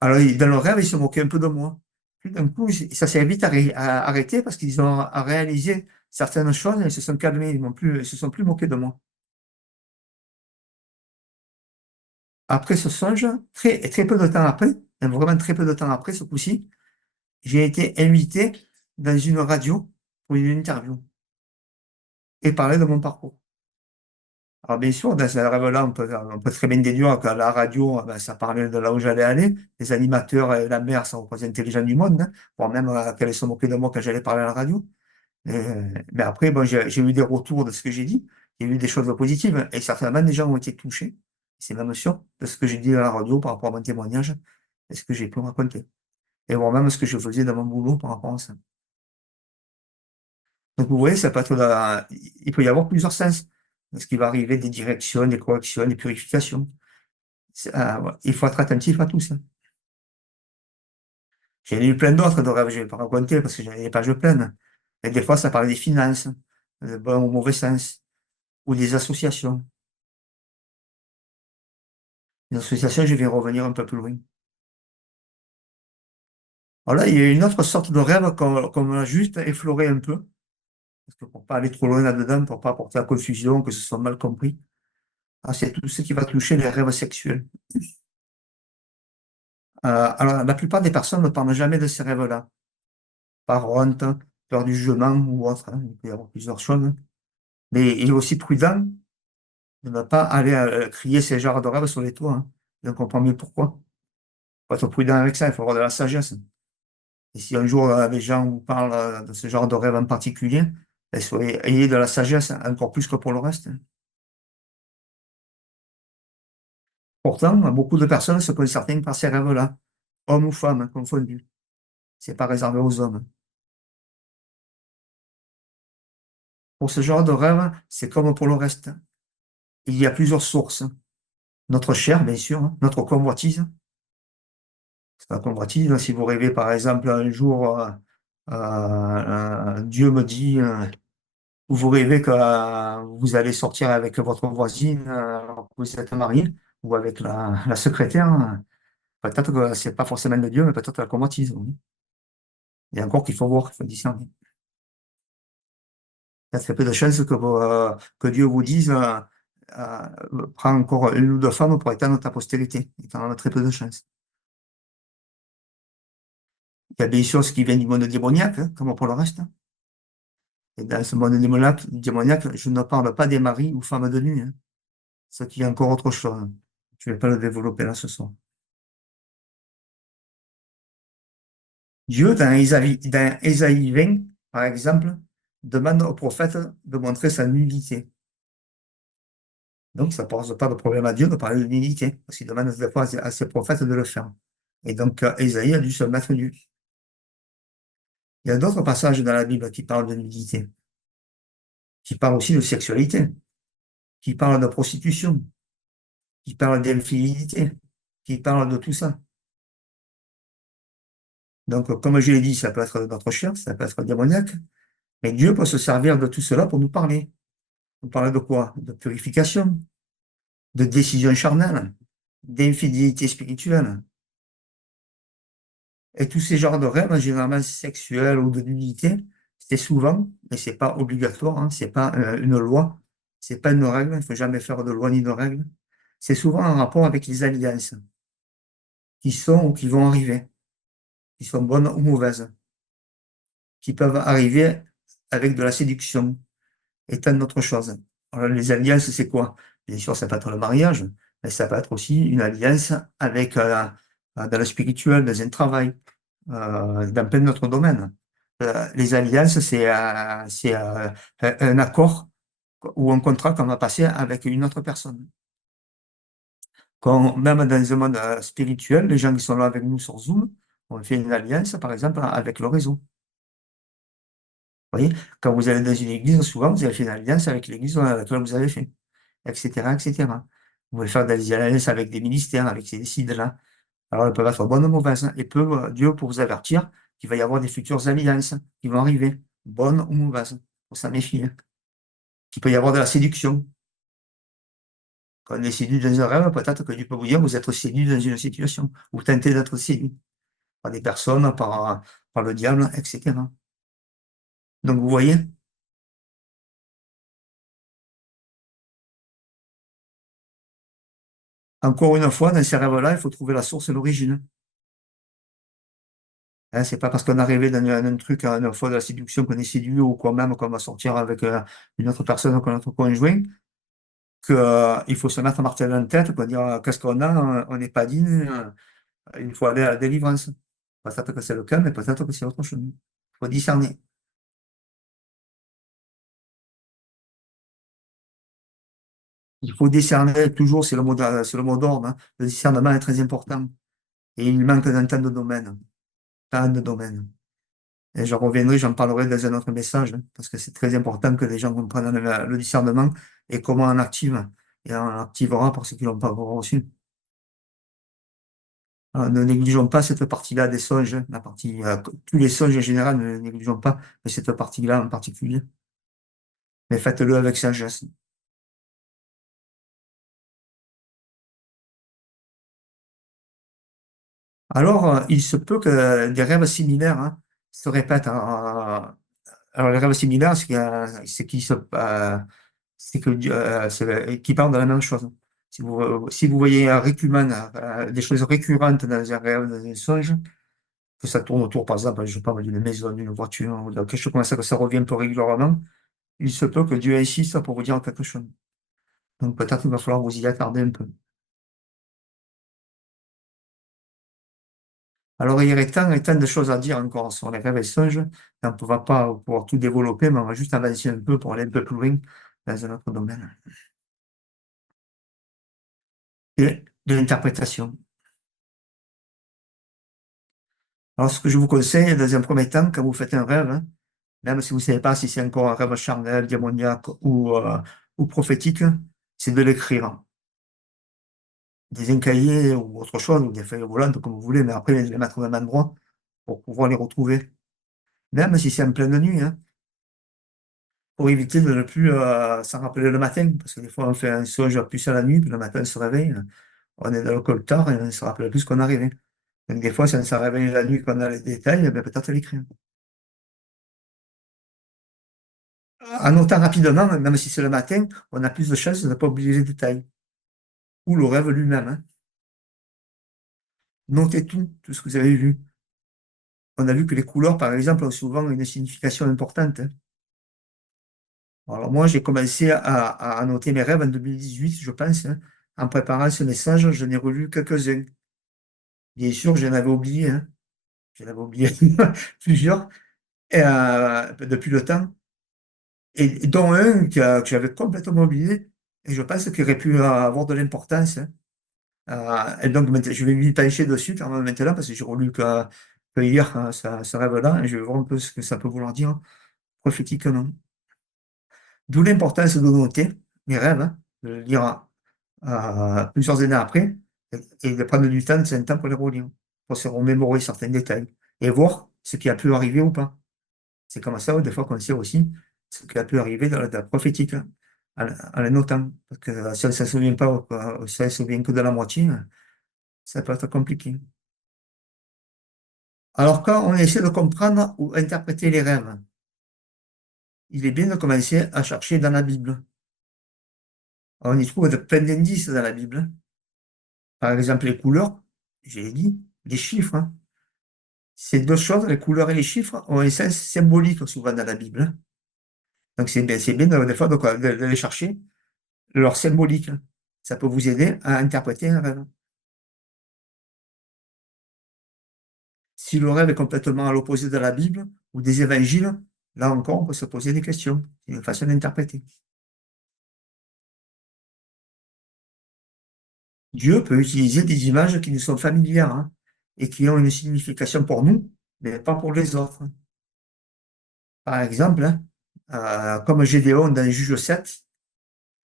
Alors, dans le rêve, ils se moquaient un peu de moi. Puis d'un coup, ça s'est vite arrêté parce qu'ils ont réalisé certaines choses et ils se sont calmés. Ils se sont plus moqués de moi. Après ce songe, très peu de temps après, vraiment très peu de temps après ce coup-ci, j'ai été invité dans une radio pour une interview et parler de mon parcours. Alors bien sûr, dans ce rêve-là, on peut très bien déduire que la radio, ben, ça parlait de là où j'allais aller. Les animateurs et la mer, ça représentait les gens du monde, hein, voire même qu'elles se moquaient de moi quand j'allais parler à la radio. Mais après, bon, j'ai eu des retours de ce que j'ai dit. Il y a eu des choses positives et certainement des gens ont été touchés. C'est même sûr de ce que j'ai dit à la radio par rapport à mon témoignage et ce que j'ai pu raconter. Et voire même ce que je faisais dans mon boulot par rapport à ça. Donc vous voyez, ça peut être il peut y avoir plusieurs sens. Ce qui va arriver, des directions, des corrections, des purifications. Ouais, il faut être attentif à tout ça. J'ai eu plein d'autres de rêves, je ne vais pas raconter parce que j'en ai des pages pleines. Et des fois, ça parle des finances, de bon ou mauvais sens, ou des associations. Les associations, je vais revenir un peu plus loin. Alors là, il y a une autre sorte de rêve qu'on a juste effleuré un peu, parce que pour pas aller trop loin là-dedans, pour pas apporter la confusion, que ce soit mal compris. Ah, c'est tout ce qui va toucher les rêves sexuels. Alors, la plupart des personnes ne parlent jamais de ces rêves-là, par honte, peur du jugement ou autre, hein. Il peut y avoir plusieurs choses. Mais il est aussi prudent de ne pas aller crier ces genres de rêves sur les toits, hein. Et on comprend mieux pourquoi. Il faut être prudent avec ça, il faut avoir de la sagesse. Et si un jour les gens vous parlent de ce genre de rêve en particulier, ben, ayez de la sagesse encore plus que pour le reste. Pourtant, beaucoup de personnes se concernent par ces rêves-là, hommes ou femmes confondus. C'est pas réservé aux hommes. Pour ce genre de rêve, c'est comme pour le reste. Il y a plusieurs sources. Notre chair, bien sûr, hein, notre convoitise. C'est la convoitise. Si vous rêvez, par exemple, un jour, Dieu me dit, ou vous rêvez que vous allez sortir avec votre voisine alors que vous êtes marié, ou avec la secrétaire, peut-être que c'est pas forcément de Dieu, mais peut-être la convoitise. Oui. Il y a encore qu'il faut voir, qu'il faut discerner. Il y a très peu de chances que Dieu vous dise prends encore une ou deux femmes pour éteindre ta postérité. Il y en a très peu de chances. Il y a bien sûr ce qui vient du monde démoniaque, hein, comme pour le reste. Et dans ce monde démoniaque, je ne parle pas des maris ou femmes de nuit, hein. Ce qui est encore autre chose. Je ne vais pas le développer là ce soir. Dieu, dans Ésaïe 20, par exemple, demande au prophète de montrer sa nudité. Donc, ça ne pose pas de problème à Dieu de parler de nudité, parce qu'il demande des fois à ses prophètes de le faire. Et donc, Ésaïe a dû se mettre nu. Il y a d'autres passages dans la Bible qui parlent de nudité, qui parlent aussi de sexualité, qui parlent de prostitution, qui parlent d'infidélité, qui parlent de tout ça. Donc, comme je l'ai dit, ça peut être notre chair, ça peut être démoniaque, mais Dieu peut se servir de tout cela pour nous parler. Nous parler de quoi? De purification, de décision charnelle, d'infidélité spirituelle. Et tous ces genres de rêves, généralement sexuels ou de nudité, c'est souvent, mais c'est pas obligatoire, hein, c'est pas une loi, c'est pas une règle, il ne faut jamais faire de loi ni de règle. C'est souvent en rapport avec les alliances qui sont ou qui vont arriver, qui sont bonnes ou mauvaises, qui peuvent arriver avec de la séduction, et tant d'autres choses. Alors, les alliances, c'est quoi? Bien sûr, ça peut être le mariage, mais ça peut être aussi une alliance avec, dans le spirituel, dans un travail, dans plein d'autres domaines. Les alliances, c'est un accord ou un contrat qu'on va passer avec une autre personne. Même dans un monde spirituel, les gens qui sont là avec nous sur Zoom, on fait une alliance, par exemple, avec le réseau. Vous voyez, quand vous allez dans une église, souvent, vous avez fait une alliance avec l'église dans laquelle vous avez fait, etc., etc. Vous pouvez faire des alliances avec des ministères, avec ces décides-là. Alors, elles peuvent être bonnes ou mauvaises, et Dieu pour vous avertir qu'il va y avoir des futures alliances qui vont arriver, bonnes ou mauvaises. Faut s'en méfier. Qu'il peut y avoir de la séduction. Quand on est séduit dans un rêve, peut-être que Dieu peut vous dire vous êtes séduit dans une situation, vous tentez d'être séduit par des personnes, par le diable, etc. Donc, vous voyez, encore une fois, dans ces rêves-là, il faut trouver la source et l'origine. Hein, c'est pas parce qu'on a rêvé dans un truc, une fois de la séduction, qu'on est séduit ou quand même qu'on va sortir avec une autre personne, ou notre conjoint, qu'il faut se mettre un martel dans la tête pour dire qu'est-ce qu'on a, on n'est pas digne, il faut aller à la délivrance. Peut-être que c'est le cas, mais peut-être que c'est autre chose. Il faut discerner. Il faut discerner toujours, c'est le mot d'ordre, hein. Le discernement est très important. Et il manque dans tant de domaines. Tant de domaines. Et je reviendrai, j'en parlerai dans un autre message, hein, parce que c'est très important que les gens comprennent le discernement et comment on active. Et on activera pour ceux qui l'ont pas encore reçu. Ne négligeons pas cette partie-là des songes, hein, la partie, tous les songes en général, ne négligeons pas, mais cette partie-là en particulier. Mais faites-le avec sagesse. Alors, il se peut que des rêves similaires, hein, se répètent. Alors, les rêves similaires, c'est qu'ils se, c'est que, qui parlent de la même chose. Si vous voyez des choses récurrentes dans un rêve, dans un songe, que ça tourne autour, par exemple, je parle d'une maison, d'une voiture, ou de quelque chose comme ça, que ça revient un peu régulièrement, il se peut que Dieu insiste pour vous dire quelque chose. Donc peut-être qu'il va falloir vous y attarder un peu. Alors il y aurait tant et tant de choses à dire encore sur les rêves et songes, on ne va pas pouvoir tout développer, mais on va juste avancer un peu pour aller un peu plus loin dans un autre domaine. Et de l'interprétation. Alors ce que je vous conseille, dans un premier temps, quand vous faites un rêve, hein, même si vous ne savez pas si c'est encore un rêve charnel, démoniaque ou prophétique, c'est de l'écrire. Des un cahier ou autre chose, ou des feuilles volantes, comme vous voulez, mais après les mettre au même endroit pour pouvoir les retrouver. Même si c'est en pleine nuit, hein, pour éviter de ne plus s'en rappeler le matin, parce que des fois on fait un songe plus à la nuit, puis le matin on se réveille, on est dans le coltard et on ne se rappelle plus qu'on est arrivé. Donc des fois, si on se réveille la nuit qu'on a les détails, ben, peut-être l'écrire. En notant rapidement, même si c'est le matin, on a plus de chances de ne pas oublier les détails. Ou le rêve lui-même, hein. Notez tout ce que vous avez vu. On a vu que les couleurs, par exemple, ont souvent une signification importante, hein. Alors moi, j'ai commencé à noter mes rêves en 2018, je pense, hein. En préparant ce message, je n'ai relu quelques-uns. Bien sûr, j'en avais oublié, hein. J'en avais oublié plusieurs depuis le temps. Et dont un que j'avais complètement oublié, et je pense qu'il aurait pu avoir de l'importance, hein. Et donc, je vais m'y pencher dessus quand même maintenant, parce que j'ai relu que hier, hein, ce rêve-là, et je vais voir un peu ce que ça peut vouloir dire prophétiquement. D'où l'importance de noter mes rêves, hein, de le lire plusieurs années après, et de prendre du temps, c'est un temps pour les relire, pour se remémorer certains détails, et voir ce qui a pu arriver ou pas. C'est comme ça, des fois, qu'on sait aussi ce qui a pu arriver dans la prophétique, hein, en les notant. Parce que si on ne se souvient pas, si on ne se souvient que de la moitié, ça peut être compliqué. Alors, quand on essaie de comprendre ou interpréter les rêves, il est bien de commencer à chercher dans la Bible. On y trouve plein d'indices dans la Bible, hein. Par exemple, les couleurs, j'ai dit, les chiffres, hein. Ces deux choses, les couleurs et les chiffres, ont un sens symbolique souvent dans la Bible, hein. Donc, c'est bien des fois de les chercher. leur symbolique. Ça peut vous aider à interpréter un rêve. Si le rêve est complètement à l'opposé de la Bible ou des évangiles, là encore, on peut se poser des questions. C'est une façon d'interpréter. Dieu peut utiliser des images qui nous sont familières, hein, et qui ont une signification pour nous, mais pas pour les autres. Par exemple, hein, comme Gédéon dans Juge 7,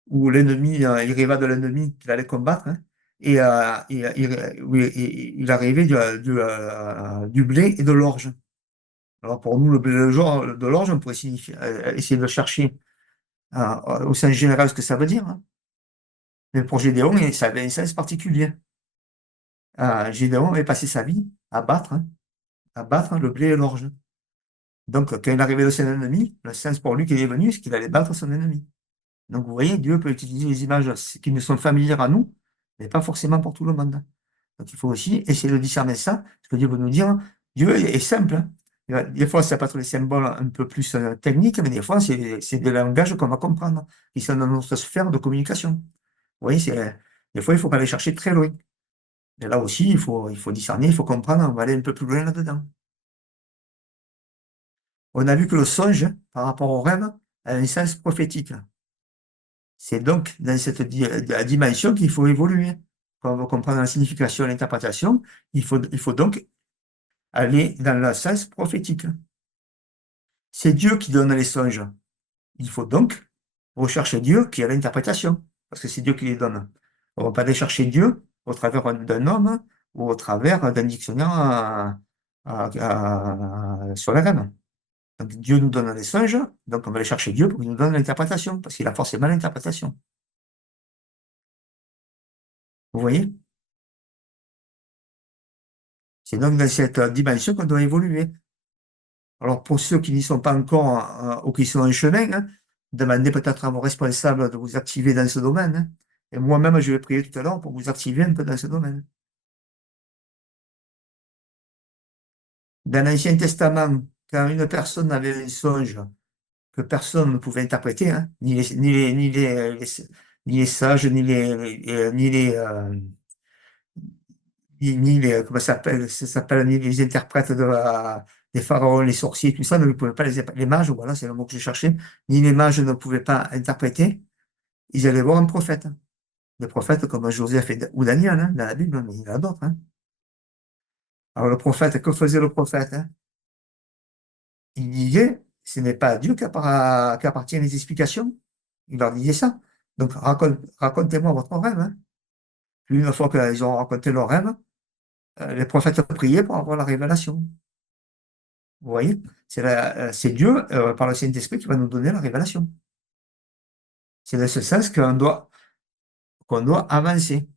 où l'ennemi, il rêva de l'ennemi qu'il allait combattre, hein, et oui, il a rêvé du blé et de l'orge. Alors pour nous, le blé et de l'orge, on pourrait essayer de chercher au sens général ce que ça veut dire, hein. Mais pour Gédéon, ça avait un sens particulier. Gédéon avait passé sa vie à battre le blé et l'orge. Donc, quand il arrivait de son ennemi, le sens pour lui qu'il est venu, c'est qu'il allait battre son ennemi. Donc, vous voyez, Dieu peut utiliser les images qui nous sont familières à nous, mais pas forcément pour tout le monde. Donc, il faut aussi essayer de discerner ça, parce que Dieu veut nous dire, Dieu est simple, hein. Des fois, ça peut être des symboles un peu plus techniques, mais des fois, c'est des langages qu'on va comprendre, qui sont dans notre sphère de communication. Vous voyez, des fois, il ne faut pas aller chercher très loin. Et là aussi, il faut discerner, il faut comprendre, on va aller un peu plus loin là-dedans. On a vu que le songe, par rapport au rêve, a un sens prophétique. C'est donc dans cette dimension qu'il faut évoluer. Quand on veut comprendre la signification et l'interprétation, il faut donc aller dans le sens prophétique. C'est Dieu qui donne les songes. Il faut donc rechercher Dieu qui a l'interprétation, parce que c'est Dieu qui les donne. On ne va pas aller chercher Dieu au travers d'un homme ou au travers d'un dictionnaire sur les rêves. Donc Dieu nous donne les songes, donc on va aller chercher Dieu pour qu'il nous donne l'interprétation, parce qu'il a forcément l'interprétation. Vous voyez? C'est donc dans cette dimension qu'on doit évoluer. Alors pour ceux qui n'y sont pas encore ou qui sont en chemin, hein, demandez peut-être à vos responsables de vous activer dans ce domaine, hein. Et moi-même, je vais prier tout à l'heure pour vous activer un peu dans ce domaine. Dans l'Ancien Testament, quand une personne avait un songe que personne ne pouvait interpréter, hein, ni les sages, ni les, comment ça s'appelle, ni les interprètes des pharaons, les sorciers, tout ça, ne pouvaient pas les mages, voilà, c'est le mot que je cherchais, ni les mages ne pouvaient pas interpréter, ils allaient voir un prophète. Des prophètes comme Joseph ou Daniel, hein, dans la Bible, mais il y en a d'autres, hein. Alors le prophète, que faisait le prophète, hein? Il disait, ce n'est pas à Dieu qu'appartiennent les explications. Il leur disait ça. Donc racontez-moi votre rêve, hein. Puis une fois qu'ils ont raconté leur rêve, les prophètes priaient pour avoir la révélation. Vous voyez? C'est Dieu, par le Saint-Esprit, qui va nous donner la révélation. C'est dans ce sens qu'on doit avancer,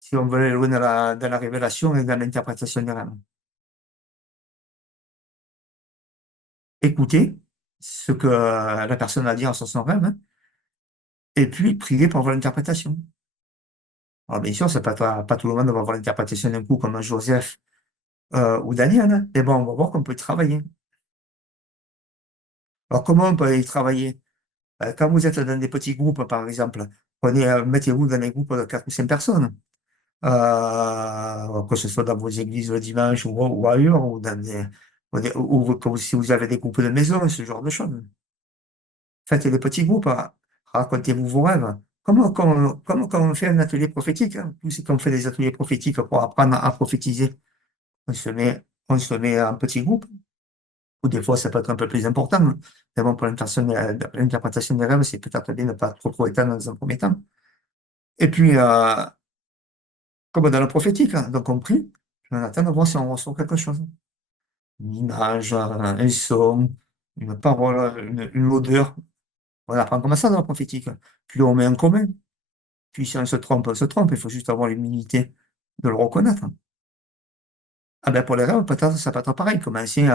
si on veut aller loin dans la révélation et dans l'interprétation des rêves. Écouter ce que la personne a dit sur son rêve, hein, et puis prier pour avoir l'interprétation. Alors bien sûr, ça peut pas tout le monde va avoir l'interprétation d'un coup comme Joseph ou Daniel, hein, mais bon, on va voir qu'on peut y travailler. Alors comment on peut y travailler? Quand vous êtes dans des petits groupes, par exemple, mettez-vous dans des groupes de 4 ou 5 personnes, que ce soit dans vos églises le dimanche ou ailleurs, ou si vous avez des groupes de maison, ce genre de choses. Faites des petits groupes, racontez-vous vos rêves. Comment quand on fait un atelier prophétique, hein, ou c'est qu'on fait des ateliers prophétiques pour apprendre à prophétiser, on se met en petits groupes, ou des fois ça peut être un peu plus important. Mais bon, pour l'interprétation des rêves, c'est peut-être bien de ne pas trop étendre dans un premier temps. Et puis, comme dans le prophétique, hein, donc on prie, puis on attend de voir si on ressent quelque chose. Une image, un son, une parole, une odeur. On apprend comme ça dans le prophétique. Puis on met en commun. Puis si on se trompe, on se trompe. Il faut juste avoir l'humilité de le reconnaître. Ah ben pour les rêves, peut-être ça peut être pareil. Commencer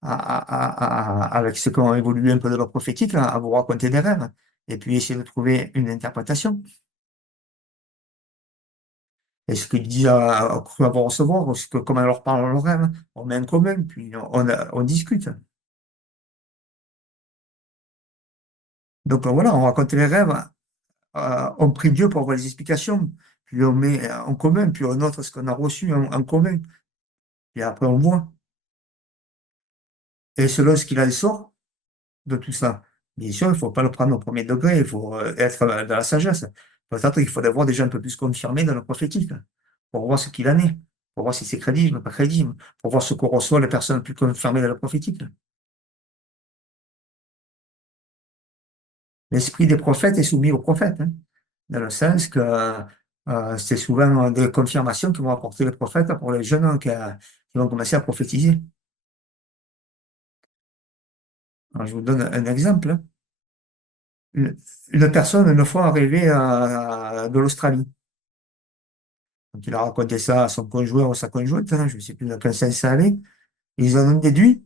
avec ceux qui ont évolué un peu de leur prophétique, à vous raconter des rêves. Et puis essayer de trouver une interprétation. Est-ce qu'ils disent cru avoir recevoir, comment on leur parle leur rêve? On met en commun, puis on discute. Donc voilà, on raconte les rêves on prie Dieu pour avoir les explications, puis on met en commun, puis on note ce qu'on a reçu en commun, et après on voit. Et selon ce qu'il en sort de tout ça, bien sûr, il ne faut pas le prendre au premier degré, il faut être dans la sagesse. Peut-être qu'il faudrait voir des gens un peu plus confirmés dans le prophétique, pour voir ce qu'il en est, pour voir si c'est crédible, pas crédible, pour voir ce qu'on reçoit les personnes plus confirmées dans le prophétique. L'esprit des prophètes est soumis aux prophètes, hein, dans le sens que c'est souvent des confirmations qui vont apporter les prophètes pour les jeunes qui vont commencer à prophétiser. Alors, je vous donne un exemple, hein. Une, une personne, une fois, arrivée de l'Australie. Donc, il a raconté ça à son conjoint ou sa conjointe, hein, je ne sais plus dans quel sens ça allait. Ils en ont déduit,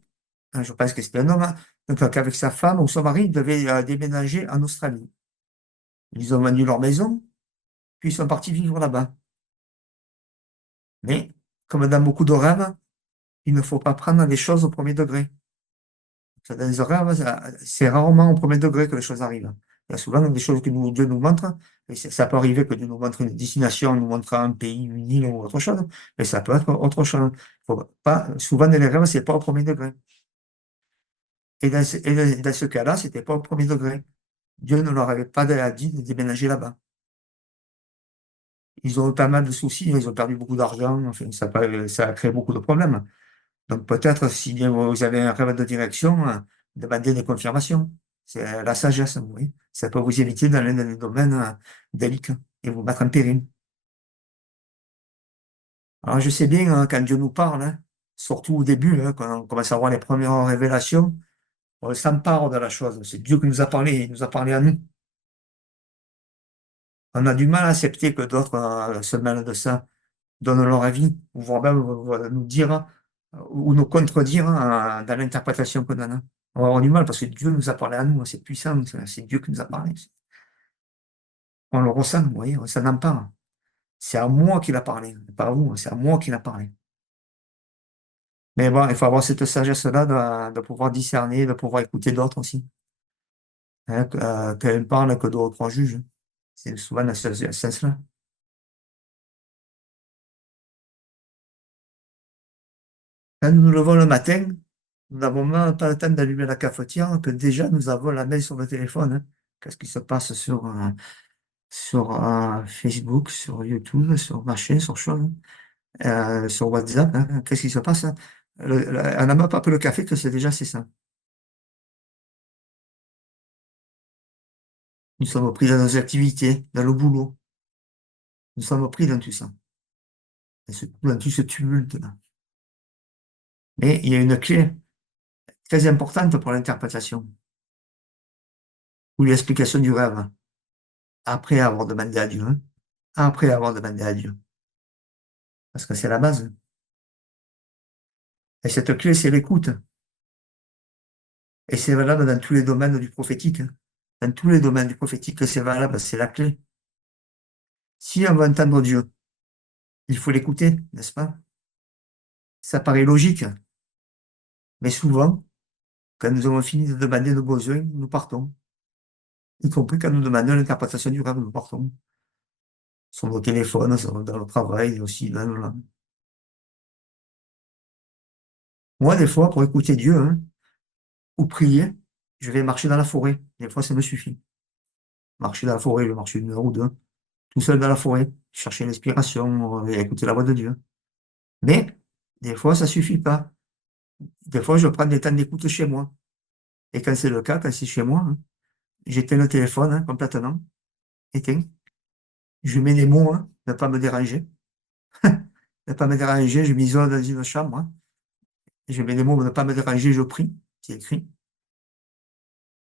hein, je pense que c'était un homme, hein, donc qu'avec sa femme ou son mari, ils devaient déménager en Australie. Ils ont vendu leur maison, puis ils sont partis vivre là-bas. Mais, comme dans beaucoup de rêves, il ne faut pas prendre les choses au premier degré. Dans les rêves, c'est rarement au premier degré que les choses arrivent. Il y a souvent des choses que Dieu nous montre, et ça peut arriver que Dieu nous montre une destination, nous montre un pays, une île ou autre chose, mais ça peut être autre chose. Faut pas, souvent dans les rêves, c'est pas au premier degré. Et dans ce cas-là, c'était pas au premier degré. Dieu ne leur avait pas dit de déménager là-bas. Ils ont eu pas mal de soucis, ils ont perdu beaucoup d'argent, enfin, ça a créé beaucoup de problèmes. Donc peut-être, si bien vous avez un rêve de direction, demandez des confirmations. C'est la sagesse, oui. Ça peut vous éviter d'aller dans des domaines délicats et vous mettre en péril. Alors je sais bien, hein, quand Dieu nous parle, hein, surtout au début, hein, quand on commence à avoir les premières révélations, on s'empare de la chose. C'est Dieu qui nous a parlé, il nous a parlé à nous. On a du mal à accepter que d'autres se mêlent de ça, donnent leur avis, ou voire même nous dire ou nous contredire dans l'interprétation qu'on en a. On va avoir du mal parce que Dieu nous a parlé à nous, hein, c'est puissant, c'est Dieu qui nous a parlé. On le ressent, vous voyez, on s'en empare. C'est à moi qu'il a parlé, pas à vous, c'est à moi qu'il a parlé. Mais bon, il faut avoir cette sagesse-là de pouvoir discerner, de pouvoir écouter d'autres aussi. Hein, qu'un parle, que d'autres en jugent. C'est souvent dans ce sens-là. Quand nous nous levons le matin, nous n'avons même pas le temps d'allumer la cafetière que déjà nous avons la main sur le téléphone, hein. Qu'est-ce qui se passe sur Facebook, sur YouTube, sur machin, sur chose, sur WhatsApp, hein. Qu'est-ce qui se passe, hein? On n'a même pas pris le café que c'est ça. Nous sommes pris dans nos activités, dans le boulot. Nous sommes pris dans tout ça. Dans tout ce tumulte-là. Mais il y a une clé très importante pour l'interprétation ou l'explication du rêve, après avoir demandé à Dieu, hein. Après avoir demandé à Dieu. Parce que c'est la base. Et cette clé, c'est l'écoute. Et c'est valable dans tous les domaines du prophétique, hein. Dans tous les domaines du prophétique, c'est valable, c'est la clé. Si on veut entendre Dieu, il faut l'écouter, n'est-ce pas? Ça paraît logique, mais souvent, quand nous avons fini de demander nos besoins, nous partons. Y compris quand nous demandons l'interprétation du rêve, nous partons. Sur nos téléphones, dans le travail, aussi Moi, des fois, pour écouter Dieu, hein, ou prier, je vais marcher dans la forêt. Des fois, ça me suffit. Marcher dans la forêt, je vais marcher 1 heure ou deux, tout seul dans la forêt, chercher l'inspiration et écouter la voix de Dieu. Mais, des fois, ça suffit pas. Des fois, je prends des temps d'écoute chez moi. Et quand c'est le cas, quand c'est chez moi, hein, j'éteins le téléphone, hein, complètement, éteint. Je mets des mots, hein, ne pas me déranger. Ne pas me déranger, je m'isole dans une chambre, hein. Je mets des mots, ne pas me déranger, je prie, c'est écrit.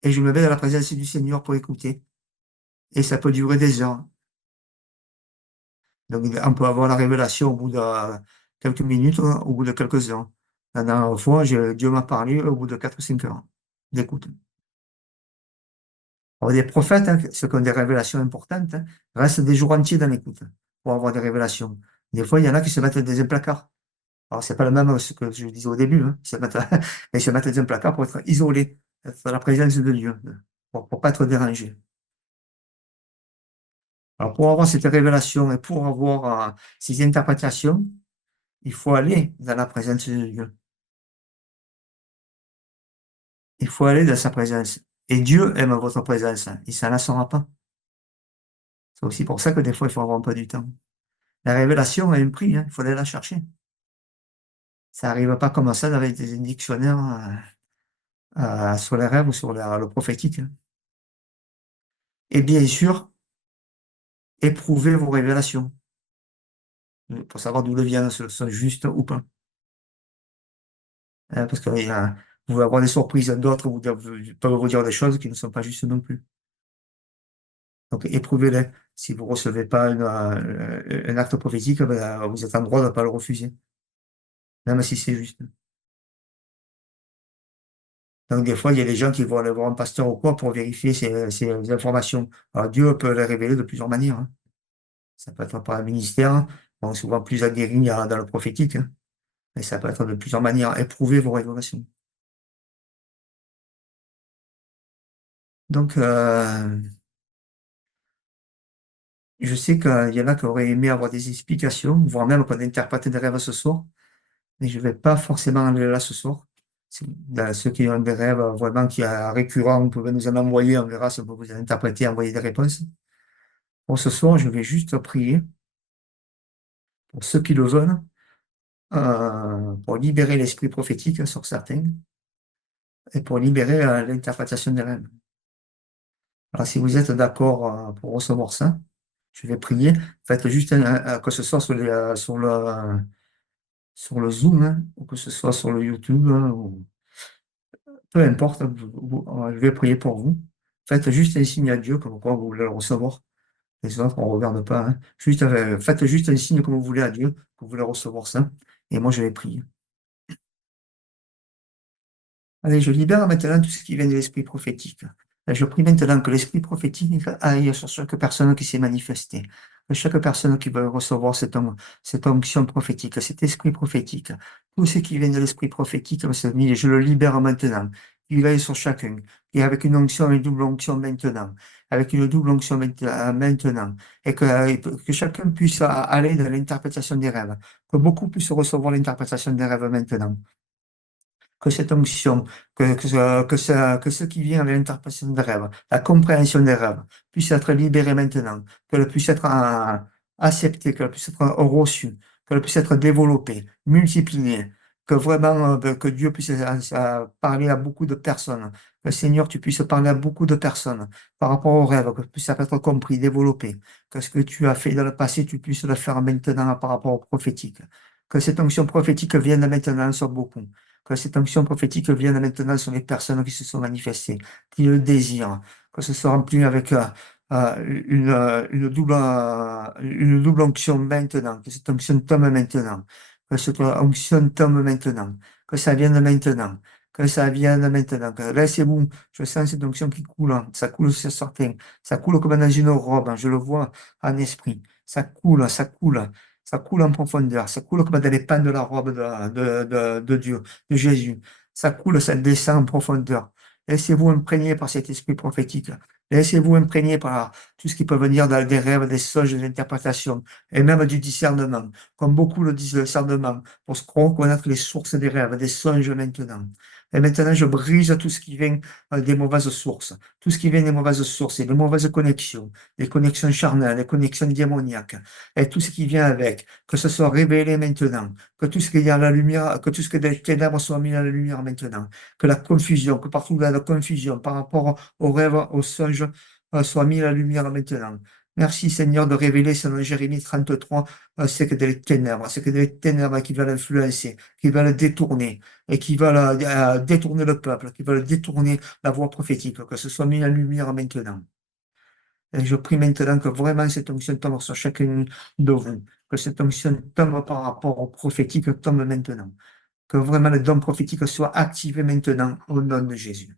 Et je me mets dans la présence du Seigneur pour écouter. Et ça peut durer des heures. Donc, on peut avoir la révélation au bout de quelques minutes, hein, au bout de quelques heures. La dernière fois, Dieu m'a parlé au bout de 4 ou 5 heures d'écoute. Alors, des prophètes, hein, ceux qui ont des révélations importantes, hein, restent des jours entiers dans l'écoute pour avoir des révélations. Des fois, il y en a qui se mettent dans un placard. Alors, c'est pas le même ce que je disais au début, hein. Ils se mettent dans un placard pour être isolés, être dans la présence de Dieu, pour pas être dérangés. Alors, pour avoir cette révélation et pour avoir ces interprétations, il faut aller dans la présence de Dieu. Il faut aller dans sa présence. Et Dieu aime votre présence. Il s'en lassera pas. C'est aussi pour ça que des fois, il faut avoir un peu du temps. La révélation a un prix, hein, il faut aller la chercher. Ça n'arrive pas comme ça avec des dictionnaires sur les rêves ou sur le prophétique, hein. Et bien sûr, éprouvez vos révélations pour savoir d'où elles viennent, si elles sont justes ou pas. Hein, parce que vous pouvez avoir des surprises d'autres, peuvent vous dire des choses qui ne sont pas justes non plus. Donc, éprouvez-les. Si vous recevez pas un acte prophétique, ben, vous êtes en droit de ne pas le refuser, même si c'est juste. Donc, des fois, il y a des gens qui vont aller voir un pasteur ou quoi pour vérifier ces informations. Alors, Dieu peut les révéler de plusieurs manières, hein. Ça peut être par un ministère, hein. Bon, souvent plus aguerri dans le prophétique, hein. Mais ça peut être de plusieurs manières. Éprouvez vos révélations. Donc, je sais qu'il y en a qui auraient aimé avoir des explications, voire même qu'on interprète des rêves ce soir, mais je ne vais pas forcément aller là ce soir. Ceux qui ont des rêves vraiment qui sont récurrents, vous pouvez nous en envoyer, on verra si on peut vous en interpréter, envoyer des réponses. Pour ce soir, je vais juste prier pour ceux qui le veulent, pour libérer l'esprit prophétique sur certains et pour libérer l'interprétation des rêves. Alors, si vous êtes d'accord pour recevoir ça, je vais prier. Faites juste que ce soit sur le Zoom, hein, ou que ce soit sur le YouTube, hein, ou peu importe, je vais prier pour vous. Faites juste un signe à Dieu comme quoi vous voulez le recevoir. Les autres, on ne regarde pas, hein. Juste, faites juste un signe comme vous voulez à Dieu, que vous voulez recevoir ça. Et moi, je vais prier. Allez, je libère maintenant tout ce qui vient de l'esprit prophétique. Je prie maintenant que l'esprit prophétique aille sur chaque personne qui s'est manifestée, que chaque personne qui veut recevoir cette onction prophétique, cet esprit prophétique, tout ce qui vient de l'esprit prophétique, je le libère maintenant. Il aille sur chacun, et avec une onction, une double onction maintenant, avec une double onction maintenant, et que chacun puisse aller dans l'interprétation des rêves, que beaucoup puissent recevoir l'interprétation des rêves maintenant, que cette onction, que ce qui vient avec l'interprétation des rêves, la compréhension des rêves, puisse être libérée maintenant, qu'elle puisse être acceptée, qu'elle puisse être reçue, qu'elle puisse être développée, multipliée, que vraiment, que Dieu puisse parler à beaucoup de personnes, que Seigneur, tu puisses parler à beaucoup de personnes par rapport aux rêves, que puisse être compris, développé, que ce que tu as fait dans le passé, tu puisses le faire maintenant par rapport au prophétique. Que cette onction prophétique vienne maintenant sur beaucoup, que cette onction prophétique vienne maintenant sur les personnes qui se sont manifestées, qui le désirent, que ce soit rempli avec une double onction maintenant, que cette onction tombe maintenant, que cette onction tombe maintenant, que ça vienne maintenant, que ça vienne maintenant, que laissez-vous, je sens cette onction qui coule, hein. Ça coule sur certains, ça coule comme dans une robe, hein. Je le vois en esprit, ça coule, ça coule. Ça coule en profondeur, ça coule comme dans les pans de la robe de Dieu, de Jésus. Ça coule, ça descend en profondeur. Laissez-vous imprégner par cet esprit prophétique. Laissez-vous imprégner par tout ce qui peut venir dans des rêves, des songes, des interprétations, et même du discernement, comme beaucoup le disent, le discernement, pour se reconnaître les sources des rêves, des songes maintenant. Et maintenant, je brise tout ce qui vient des mauvaises sources, tout ce qui vient des mauvaises sources et des mauvaises connexions, des connexions charnelles, des connexions démoniaques, et tout ce qui vient avec, que ce soit révélé maintenant, que tout ce qu'il y a à la lumière, que tout ce que des ténèbres soit mis à la lumière maintenant, que la confusion, que partout il y a la confusion par rapport aux rêves, aux songes, soit mis à la lumière maintenant. Merci Seigneur de révéler selon Jérémie 33, c'est que des ténèbres qui veulent influencer, qui veulent détourner, et qui veulent détourner le peuple, qui veulent détourner la voix prophétique, que ce soit mis à la lumière maintenant. Et je prie maintenant que vraiment cette onction tombe sur chacun de vous, que cette onction tombe par rapport au prophétique, tombe maintenant, que vraiment le don prophétique soit activé maintenant au nom de Jésus.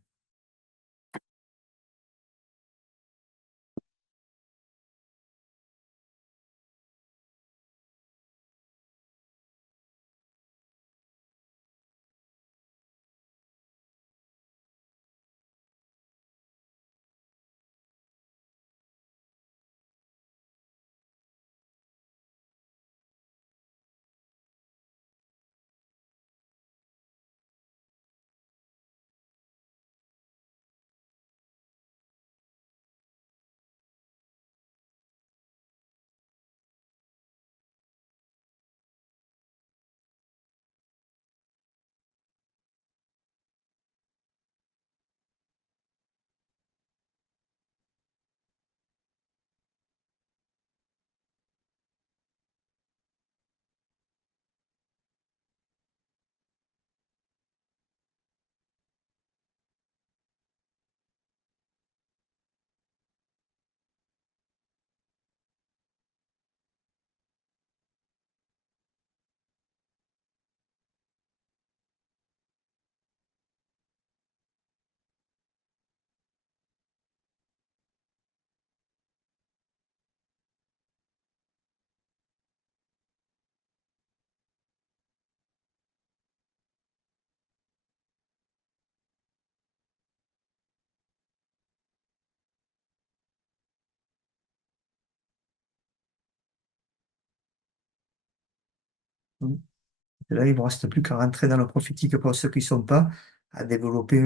Là, il ne me reste plus qu'à rentrer dans le prophétique pour ceux qui ne sont pas, à développer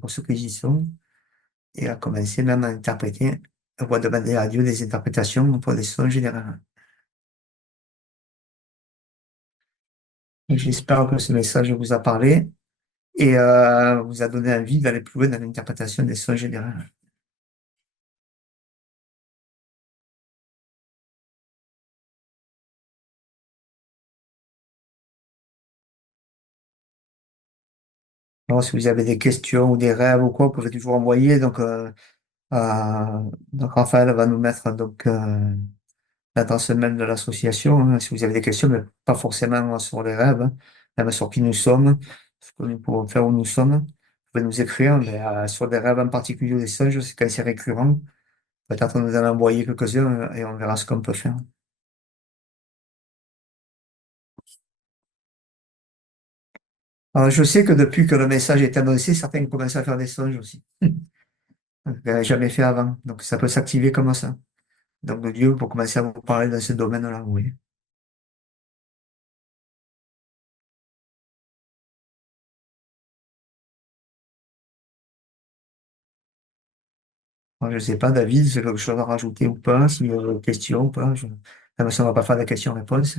pour ceux qui y sont, et à commencer même à interpréter, à demander à Dieu des interprétations pour des sons générales. J'espère que ce message vous a parlé et vous a donné envie d'aller plus loin dans l'interprétation des sons générales. Alors, si vous avez des questions ou des rêves ou quoi, vous pouvez toujours envoyer. Donc Raphaël va nous mettre l'adresse mail de l'association, hein, si vous avez des questions, mais pas forcément sur les rêves, hein, même sur qui nous sommes, ce que nous pouvons faire où nous sommes. Vous pouvez nous écrire, mais sur des rêves en particulier ou des songes, c'est quand c'est récurrent. Peut-être nous en envoyer quelques-uns et on verra ce qu'on peut faire. Alors, je sais que depuis que le message est annoncé, certains commencent à faire des songes aussi. Jamais fait avant. Donc, ça peut s'activer comme ça. Donc, de Dieu, pour commencer à vous parler dans ce domaine-là, oui. Moi, je ne sais pas, David, c'est quelque chose à rajouter ou pas, s'il y a des questions ou pas. Ça ne va pas faire de questions-réponses.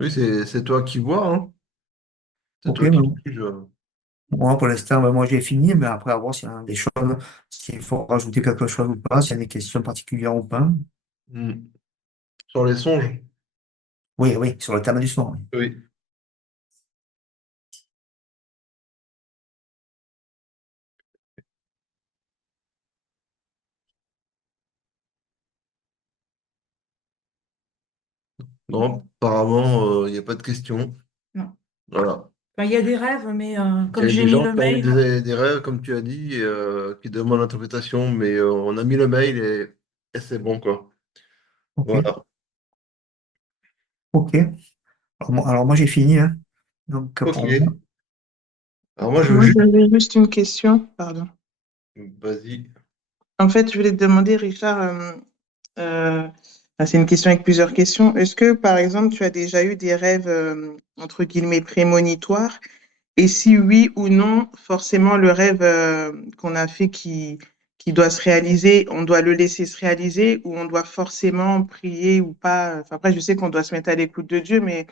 Oui, c'est toi qui vois, hein. C'est Ok, toi qui bon. juge. Moi, pour l'instant, moi, j'ai fini, mais après, à voir s'il y a des choses, s'il faut rajouter quelque chose ou pas, s'il y a des questions particulières ou pas. Hmm. Sur les songes. Oui, oui, sur le thème du soir. Oui. Oui. Non, apparemment, il n'y a pas de questions. Non. Voilà. Enfin, il y a des rêves, mais Il y comme a j'ai des mis gens le qui ont eu mail, des rêves, comme tu as dit, qui demandent l'interprétation, mais on a mis le mail et c'est bon, quoi. Ok, Voilà. ok. Alors moi, j'ai fini, hein. Donc, Ok. pour moi, Alors moi, je veux Moi, juste... j'avais juste une question, pardon. Vas-y. En fait, je voulais te demander, Richard, c'est une question avec plusieurs questions. Est-ce que, par exemple, tu as déjà eu des rêves, entre guillemets, prémonitoires? Et si oui ou non, forcément, le rêve, qu'on a fait qui doit se réaliser, on doit le laisser se réaliser ou on doit forcément prier ou pas? Enfin, après, je sais qu'on doit se mettre à l'écoute de Dieu, mais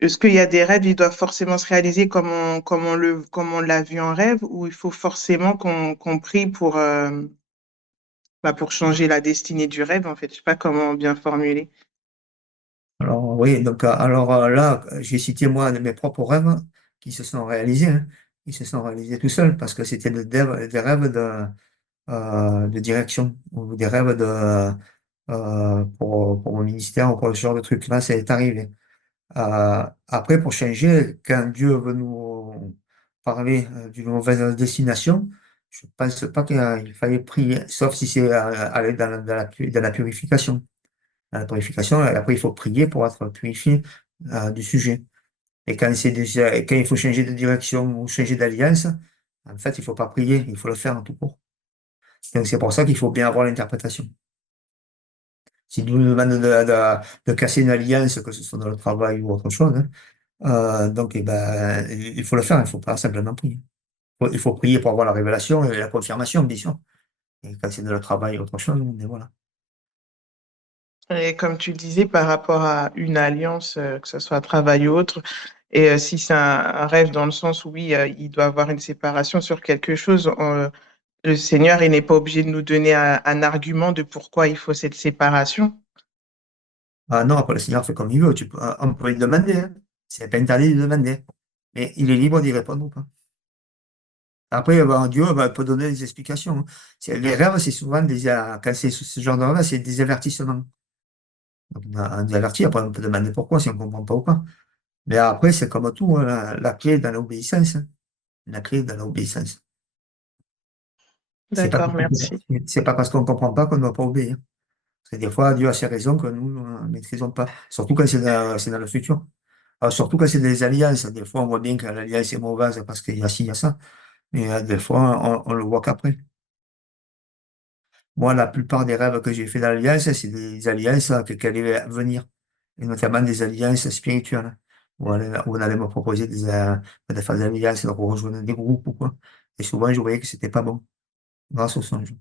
est-ce qu'il y a des rêves, ils doivent forcément se réaliser comme on l'a vu en rêve, ou il faut forcément qu'on prie pour changer la destinée du rêve, en fait? Je sais pas comment bien formuler. alors, oui, donc, là, j'ai cité, moi, mes propres rêves qui se sont réalisés, hein. Ils se sont réalisés tout seuls parce que c'était des rêves de direction ou des rêves pour mon ministère ou pour ce genre de truc. Là, ça est arrivé. Après, pour changer, quand Dieu veut nous parler d'une mauvaise destination, je pense pas qu'il fallait prier, sauf si c'est aller dans la purification. Dans la purification, après, il faut prier pour être purifié du sujet. Et quand il faut changer de direction ou changer d'alliance, en fait, il faut pas prier, il faut le faire en tout court. Donc, c'est pour ça qu'il faut bien avoir l'interprétation. Si nous demande de casser une alliance, que ce soit dans le travail ou autre chose, hein, donc, eh ben, il faut le faire, il ne faut pas simplement prier. Il faut prier pour avoir la révélation et la confirmation, bien sûr. Et quand c'est de le travail ou autre chose, mais voilà. Et comme tu disais, par rapport à une alliance, que ce soit travail ou autre, et si c'est un rêve dans le sens où oui, il doit avoir une séparation sur quelque chose, le Seigneur, il n'est pas obligé de nous donner un argument de pourquoi il faut cette séparation. Ah non, après, le Seigneur fait comme il veut. On peut lui demander, hein. C'est pas interdit de demander. Mais il est libre d'y répondre ou pas. Après, Dieu peut donner des explications, hein. Les rêves, c'est souvent quand c'est ce genre de rêve, c'est des avertissements. Donc, on nous avertit, après, on peut demander pourquoi, si on ne comprend pas ou pas. Mais après, c'est comme tout, hein, la clé est dans l'obéissance, hein. La clé est dans l'obéissance. C'est pas, D'accord, merci. c'est pas parce qu'on ne comprend pas qu'on ne doit pas obéir. Parce que des fois, Dieu a ses raisons que nous ne maîtrisons pas. Surtout quand c'est dans le futur. Alors, surtout quand c'est des alliances. Des fois, on voit bien que l'alliance est mauvaise parce qu'il y a ci, il y a ça. Mais des fois, on le voit qu'après. Moi, la plupart des rêves que j'ai fait d'alliance, c'est des alliances qui allaient venir, et notamment des alliances spirituelles, où on allait me proposer de faire des alliances, de rejoindre des groupes ou quoi. Et souvent, je voyais que c'était pas bon, grâce au songe.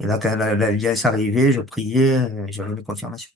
Et là, quand l'alliance arrivait, je priais, et j'avais une confirmation.